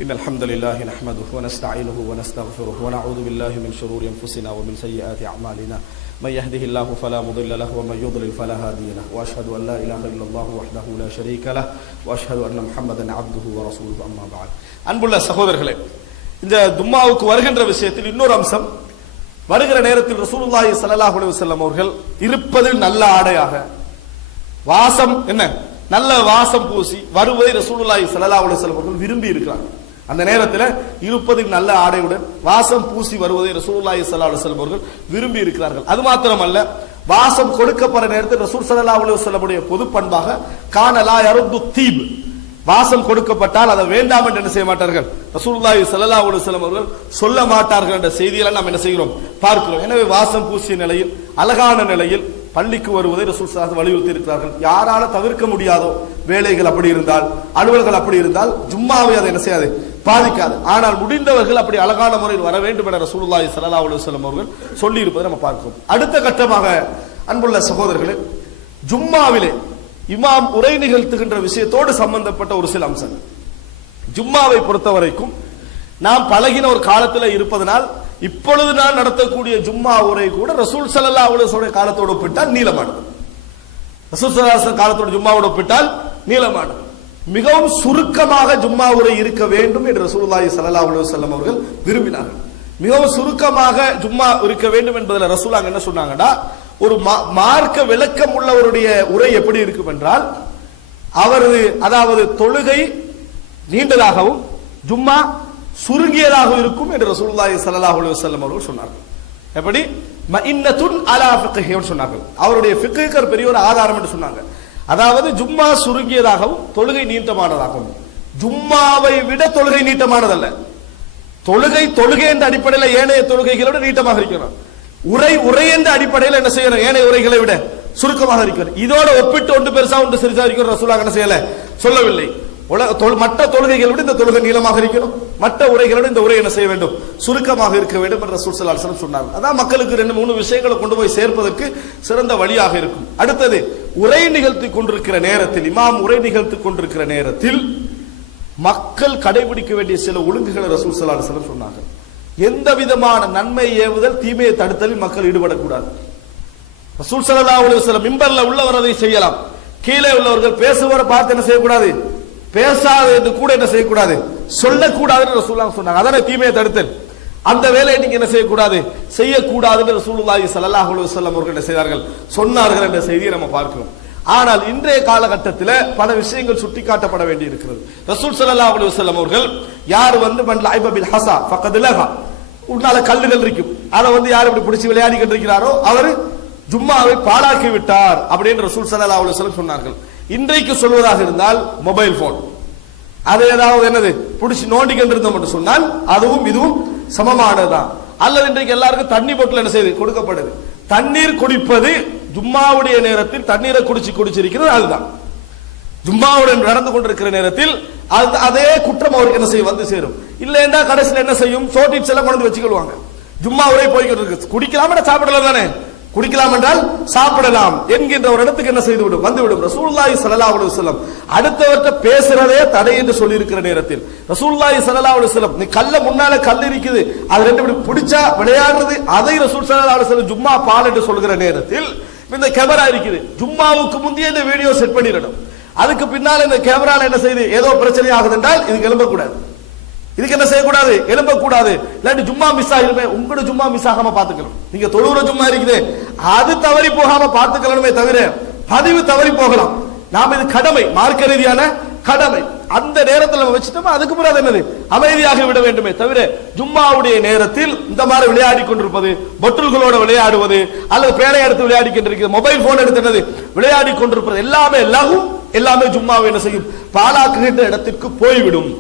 إن الحمد لله نحمده ونستعينه ونستغفره ونعوذ بالله من شرور أنفسنا ومن سيئات أعمالنا من يهده الله فلا مضل له ومن يضلل فلا هادي له وأشهد أن لا إله إلا الله وحده لا شريك له وأشهد أن محمدا عبده ورسوله أما بعد. அன்புள்ள சகோதரர்களே, இந்த தும்மாவுக்கு வருகின்ற விஷயத்தில் இன்னொரு அம்சம், வருகிற நேரத்தில் ரசூலுல்லாஹி ஸல்லல்லாஹு அலைஹி வஸல்லம் அவர்கள் இருப்பதில் நல்ல ஆடையாக வாசம் என்ன நல்ல வாசம் பூசி வருவதை ரசூலுல்லாஹி ஸல்லல்லாஹு அலைஹி வஸல்லம் அவர்கள் விரும்பி இருக்கிறாங்க. அந்த நேரத்தில் இருப்பதில் நல்ல ஆடையுடன் வாசம் பூசி வருவதை ரசூலுல்லாஹி ஸல்லல்லாஹு அலைஹி வஸல்லம் அவர்கள் விரும்பி இருக்கிறார்கள். அது மாத்திரமல்ல, வாசம் கொடுக்கப்படுற நேரத்தில் ரசூல் ஸல்லல்லாஹு அலைஹி வஸல்லம் உடைய பொது பண்பாக கான லா யருது தீப், வாசம் கொடுக்கப்பட்டால் அதை வேண்டாம் என்று என்ன செய்ய மாட்டார்கள், ரசூலுல்லாஹி ஸல்லல்லாஹு அலைஹி வஸல்லம் அவர்கள் சொல்ல மாட்டார்கள் என்ற செய்தியெல்லாம் நாம் என்ன செய்கிறோம், பார்க்கிறோம். எனவே வாசம் பூசிய நிலையில் அழகான நிலையில் பள்ளிக்கு வருவதை ரசூல் ஸல்லல்லாஹு அலைஹி வஸல்லம் வலியுறுத்தி இருக்கிறார்கள். யாரால தவிர்க்க முடியாதோ வேலைகள் அப்படி இருந்தால், அலுவல்கள் அப்படி இருந்தால் ஜும்மாவை அதை என்ன செய்யாது, பாதிக்காது. ஆனால் முடிந்தவர்கள் அப்படி அழகான முறையில் வர வேண்டும் என ரசூலுல்லாஹி ஸல்லல்லாஹு அலைஹி வஸல்லம் அவர்கள் சொல்லி இருப்பதை நம்ம பார்க்கிறோம். அடுத்த கட்டமாக அன்புள்ள சகோதரர்களே, ஜும்மாவிலே இமாம் உரை நிகழ்த்துகின்ற விஷயத்தோடு சம்பந்தப்பட்ட ஒரு சில அம்சங்கள். ஜும்மாவை பொறுத்த வரைக்கும் நாம் பழகின ஒரு காலத்தில் இருப்பதனால் இப்பொழுது நான் நடத்தக்கூடிய ஜும்மா உரை கூட ரசூல் ஸல்லல்லாஹு அலைஹி வஸல்லம் காலத்தோடு ஒப்பிட்டால் நீளமானது. ரசூல் ஸல்லல்லாஹு அலைஹி வஸல்லம் காலத்தோடு ஜும்மாவோடு ஒப்பிட்டால் நீளமானது. மிகவும் சுருக்கமாக ஜும்மா உரை இருக்க வேண்டும் என்று ரசூலுல்லாஹி ஸல்லல்லாஹு அலைஹி வஸல்லம் அவர்கள் விரும்பினார்கள். மிகவும் சுருக்கமாக ஜும்மா இருக்க வேண்டும் என்பதில் ரசூலுல்லாஹ் என்ன சொன்னாங்கன்னா, ஒரு மார்க்க விளக்கம் உள்ளவருடைய உரை எப்படி இருக்கும் என்றால், அவரது அதாவது தொழுகை நீண்டதாகவும் ஜும்மா சுருங்கியதாக இருக்கும் என்று ரசூலுல்லாஹி ஸல்லல்லாஹு அலைஹி வஸல்லம் அவர்கள் சொன்னார்கள். எப்படி மஇன்னத்துன் அலா ஃபிக்ஹி சொன்னார்கள். அவருடைய ஃபிக்ஹுக்கு பெரிய ஒரு ஆதாரம் என்று சொன்னாங்க. அதாவது ஜும்மா சுருங்கியதாகவும் தொழுகை நீட்டமானதாகவும். ஜும்மாவை விட தொழுகை நீட்டமானதல்ல. தொழுகை என்ற அடிப்படையில் ஏனைய தொழுகைகளோடு நீட்டமாக இருக்கிறோம். உரை என்ற அடிப்படையில் என்ன செய்யணும், ஏனைய உரைகளை விட சுருக்கமாக இருக்கிறது. இதோட ஒப்பிட்டு ஒன்று பெருசா ஒன்று சிறிசா இருக்கிற ரசூலுல்லாஹ் என்ன செய்யல, சொல்லவில்லை. மற்ற தொழுகைகளை விட இந்த தொழுகை நீளமாக இருக்கணும், மற்ற உரைகளோட இந்த உரை என்ன செய்ய வேண்டும், சுருக்கமாக இருக்க வேண்டும் என்று ரசூல் ஸல்லல்லாஹு அலைஹி வஸல்லம் சொன்னார்கள். அதான் மக்களுக்கு 2-3 விஷயங்களை கொண்டு போய் சேர்ப்பதற்கு சிறந்த வழியாக இருக்கும். அடுத்தது, உரை நிகழ்த்தி கொண்டிருக்கிற நேரத்தில், இமாம் உரை நிகழ்த்தி கொண்டிருக்கிற நேரத்தில் மக்கள் கடைபிடிக்க வேண்டிய சில ஒழுங்குகளை ரசூல் ஸல்லல்லாஹு அலைஹி வஸல்லம் சொன்னார்கள். எந்த விதமான நன்மை ஏவுதல் தீமையை தடுத்தலில் மக்கள் ஈடுபடக்கூடாது. ரசூல் ஸல்லல்லாஹு அலைஹி வஸல்லம் மிம்பர்ல உள்ளவர் அதை செய்யலாம், கீழே உள்ளவர்கள் பேசுவரை பார்த்து என்ன செய்யக்கூடாது, பேசாது என்று கூட என்ன செய்யக்கூடாது, சொல்லக்கூடாதுன்னு ரசூலுல்லாஹ் சொன்னாங்க. அதான தீமையை தடுத்தல். அந்த வேலையை நீங்க என்ன செய்யக்கூடாது, செய்யக்கூடாதுன்னு ரசூலுல்லாஹி ஸல்லல்லாஹு அலைஹி வஸல்லம் அவர்கள் என்ன செய்தார்கள், சொன்னார்கள் என்ற செய்தியை நம்ம பார்க்கிறோம். ஆனால் இன்றைய காலகட்டத்தில் பல விஷயங்கள் சுட்டிக்காட்டப்பட வேண்டி இருக்கிறது. ரசூல் ஸல்லல்லாஹு அலைஹி வஸல்லம் அவர்கள் யார் மன் லைப பில் ஹஸா ஃபகத் லஹா, உன்னால கல்லுகள் இருக்கும், அதை யார் இப்படி பிடிச்சி விளையாடிக்கிட்டு இருக்கிறாரோ அவர் ஜும்மாவை பாழாக்கி விட்டார் அப்படின்னு ரசூல் ஸல்லல்லாஹு அலைஹி வஸல்லம் சொன்னார்கள். இன்றைக்கு சொல்வதாக இருந்தால் மொபைல் போன், அது ஏதாவது என்னது பிடிச்சி நோண்டிக்கிட்டு இருந்தோம் என்று சொன்னால் அதுவும் இதுவும் சமமானதுதான். அல்லது இன்றைக்கு எல்லாருக்கும் தண்ணி பொட்டில் என்ன செய்து கொடுக்கப்படுது, தண்ணீர் குடிப்பது ஜும்மாவுடைய நேரத்தில் தண்ணீரை குடிச்சிருக்கிறது, அதுதான் ஜும்மாவுடன் நடந்து கொண்டிருக்கிற நேரத்தில் அதே குற்றம் அவருக்கு என்ன செய்யும், வந்து சேரும். இல்லைன்னா கடைசியில் என்ன செய்யும், சோட்டிட்ஸ் எல்லாம் கொண்டு வச்சுக்கொள்வாங்க. ஜும்மா உரை போய்கிட்டு இருக்கு, குடிக்கலாம் சாப்பிடலாம் தானே, குடிக்கலாம் என்றால் சாப்பிடலாம் என்கின்ற ஒரு இடத்துக்கு என்ன செய்து விடும், வந்துவிடும். ரசூலுல்லாஹி ஸல்லல்லாஹு அலைஹி வஸல்லம் அடுத்தவர்கிட்ட பேசுறதே தடை என்று சொல்லி இருக்கிற நேரத்தில் ரசூலுல்லாஹி ஸல்லல்லாஹு அலைஹி வஸல்லம் நீ கல்ல முன்னால கல் இருக்குது, அது ரெண்டு இப்படி பிடிச்சா விளையாடுறது, அதை ரசூல் ஸல்லல்லாஹு அலைஹி வஸல்லம் ஜும்மா பால் என்று சொல்கிற நேரத்தில் இந்த கேமரா இருக்குது, ஜும்மாவுக்கு முந்தைய இந்த வீடியோ செட் பண்ணிடணும். அதுக்கு பின்னால் இந்த கேமரால என்ன செய்து ஏதோ பிரச்சனை ஆகுது என்றால் இதுக்கு எழும்பக்கூடாது, இதுக்கு என்ன செய்யக்கூடாது, எழும்பக்கூடாது. இல்லாட்டி ஜும்மா மிஸ் ஆகிருமே, உங்களோட ஜும்மா மிஸ் ஆகாம பாத்துக்கணும். நீங்க தொழுகிற ஜும்மா இருக்குது, அது தவறி போகாம பாத்துக்கணுமே தவிர பதிவு தவறி போகலாம். நாம இது கடமை, மார்க்க ரீதியான கடமை. அந்த நேரத்தில் நம்ம வச்சுட்டோமா, அதுக்கு பிறகு என்னது அமைதியாக விட வேண்டுமே தவிர ஜும்மாவுடைய நேரத்தில் இந்த மாதிரி விளையாடி கொண்டிருப்பது, பொட்டில்களோட விளையாடுவது, அல்லது பேனை எடுத்து விளையாடி கொண்டிருக்கிறது, மொபைல் போன் எடுத்து விளையாடி கொண்டிருப்பது எல்லாமே லகு, எல்லாமே ஜும்மாவை என்ன செய்யும், பாழாக்குகின்ற இடத்திற்கு போய்விடும்.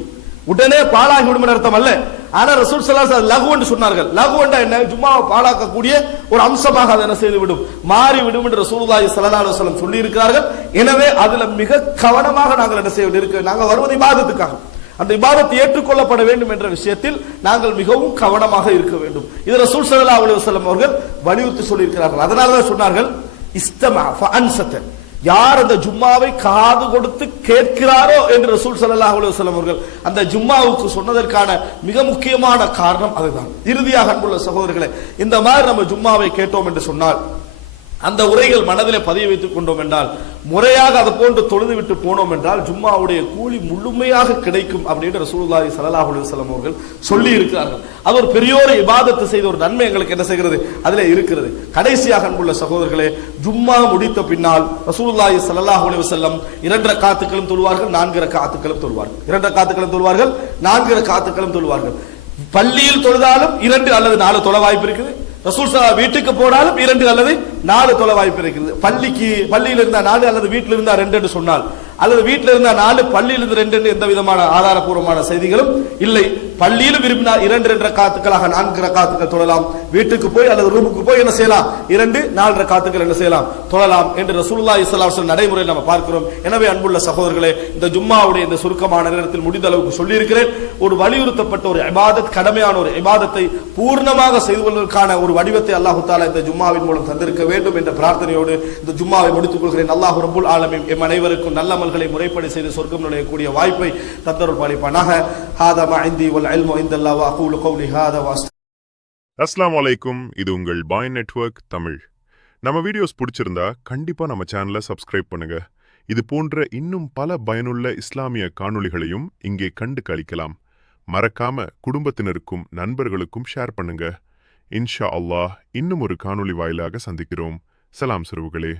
உடனே பாழாகி விடும் அர்த்தம் அல்ல. ஆனா ரசூல் ஸல்லல்லாஹு அலைஹி வஸல்லம் லகு என்று சொன்னார்கள். லகு என்றா என்ன, ஜும்மாவை பாழாக்கக்கூடிய ஒரு அம்சமாக அதை என்ன செய்து விடும், மாறி விடும் என்று ரசூலுல்லாஹி ஸல்லல்லாஹு அலைஹி வஸல்லம் சொல்லி இருக்கிறார்கள். எனவே அதுல மிக கவனமாக நாங்கள் என்ன செய்ய வேண்டியிருக்க, நாங்கள் வருவது இபாதத்துக்காக, அந்த இபாதத் ஏற்றுக்கொள்ளப்பட வேண்டும் என்ற விஷயத்தில் நாங்கள் மிகவும் கவனமாக இருக்க வேண்டும். இது ரசூல் ஸல்லல்லாஹு அலைஹி வஸல்லம் அவர்கள் வலியுறுத்தி சொல்லி இருக்கிறார்கள். அதனாலதான் சொன்னார்கள் இஸ்தமா ஃபஅன்ஸத, யார் அந்த ஜும்மாவை காது கொடுத்து கேட்கிறாரோ என்று ரசூல் ஸல்லல்லாஹு அலைஹி வஸல்லம் அவர்கள் அந்த ஜும்மாவுக்கு சொன்னதற்கான மிக முக்கியமான காரணம் அதுதான். இறுதியாக அன்புள்ள சகோதரர்களே, இந்த மாதிரி நம்ம ஜும்மாவை கேட்டோம் என்று சொன்னால், அந்த உரைகள் மனதிலே பதிய வைத்துக் கொண்டோம் என்றால், முறையாக அதை போன்று தொழுது விட்டு போனோம் என்றால் ஜும்மாவுடைய கூலி முழுமையாக கிடைக்கும் அப்படின்னு ரசூலுல்லாஹி ஸல்லல்லாஹு அலைஹி வஸல்லம் அவர்கள் சொல்லி இருக்கிறார்கள். அது ஒரு பெரியோரு இபாதத்து செய்த ஒரு நன்மை எங்களுக்கு என்ன செய்கிறது, அதிலே இருக்கிறது. கடைசியாக அன்புள்ள சகோதரர்களே, ஜும்மா முடித்த பின்னால் ரசூலுல்லாஹி ஸல்லல்லாஹு அலைஹி வஸல்லம் 2 ரக்காத்துக்களும் தொழுவார்கள், 4 ரக்காத்துக்களும் தொழுவார்கள். 2 ரக்காத்துக்களும் தொழுவார்கள், 4 ரக்காத்துக்களும் தொழுவார்கள். பள்ளியில் தொழுதாலும் 2 அல்லது 4 தொழ வாய்ப்பு இருக்குது. ரசூல் வீட்டுக்கு போனாலும் 2 அல்லது 4 தொழ வாய்ப்பு இருக்கிறது. பள்ளியில் இருந்தா 4 அல்லது வீட்டில் இருந்தா 2 என்று சொன்னால், அல்லது வீட்டில் இருந்தா 4 பள்ளியில் இருந்து 2 எந்த விதமான ஆதாரபூர்வமான செய்திகளும் இல்லை. பள்ளியிலும் விரும்பினால் 2 ரக்காத்துக்களாக 4 ரக்காத்துக்கள் தொழலாம். வீட்டுக்கு போய் அல்லது ரூமுக்கு போய் என்ன செய்யலாம், 2-4 ரக்காத்துக்கள் என்ன செய்யலாம், தொழலாம் என்று ரசூலுல்லாஹி ஸல்லல்லாஹு அலைஹி வஸல்லம் நடைமுறையில் நம்ம பார்க்கிறோம். எனவே அன்புள்ள சகோதரர்களே, இந்த ஜும்மாவுடைய இந்த சுருக்கமான நேரத்தில் முடிந்த அளவுக்கு சொல்லி இருக்கிறேன். ஒரு வலியுறுத்தப்பட்ட ஒரு இபாதத், கடமையான ஒரு இபாதத்தை பூர்ணமாக செய்து கொள்வதற்கான ஒரு வடிவத்தை அல்லாஹ் தஆலா இந்த ஜும்மாவின் மூலம் தந்திருக்க வேண்டும் என்ற பிரார்த்தனையோடு இந்த ஜும்மாவை முடித்துக் கொள்கிறேன். அல்லாஹ் ரப்பல் ஆலமீன் எம் அனைவருக்கும் நல்ல அமல்களை முறைப்படி செய்து சொர்க்கம் நுழையக்கூடிய வாய்ப்பை தந்தருள் பாலிப்பானாக. ஹாதா மா இந்தி வல் இல்மு இந்தல்லாஹ் வ அகூலு கௌலி ஹாதா வ அஸ்ஸலாமு அலைக்கும். இது உங்கள் பாய் நெட்வொர்க் தமிழ். நம்ம வீடியோஸ் பிடிச்சிருந்தா கண்டிப்பா நம்ம சேனலை சப்ஸ்கிரைப் பண்ணுங்க. இது போன்ற இன்னும் பல பயனுள்ள இஸ்லாமிய காணொளிகளையும் இங்கே கண்டு களிக்கலாம். மறக்காம குடும்பத்தினருக்கும் நண்பர்களுக்கும் ஷேர் பண்ணுங்க. இன்ஷா அல்லாஹ் இன்னும் ஒரு காணொளி வாயிலாக சந்திக்கிறோம். சலாம் சுருவுகளே.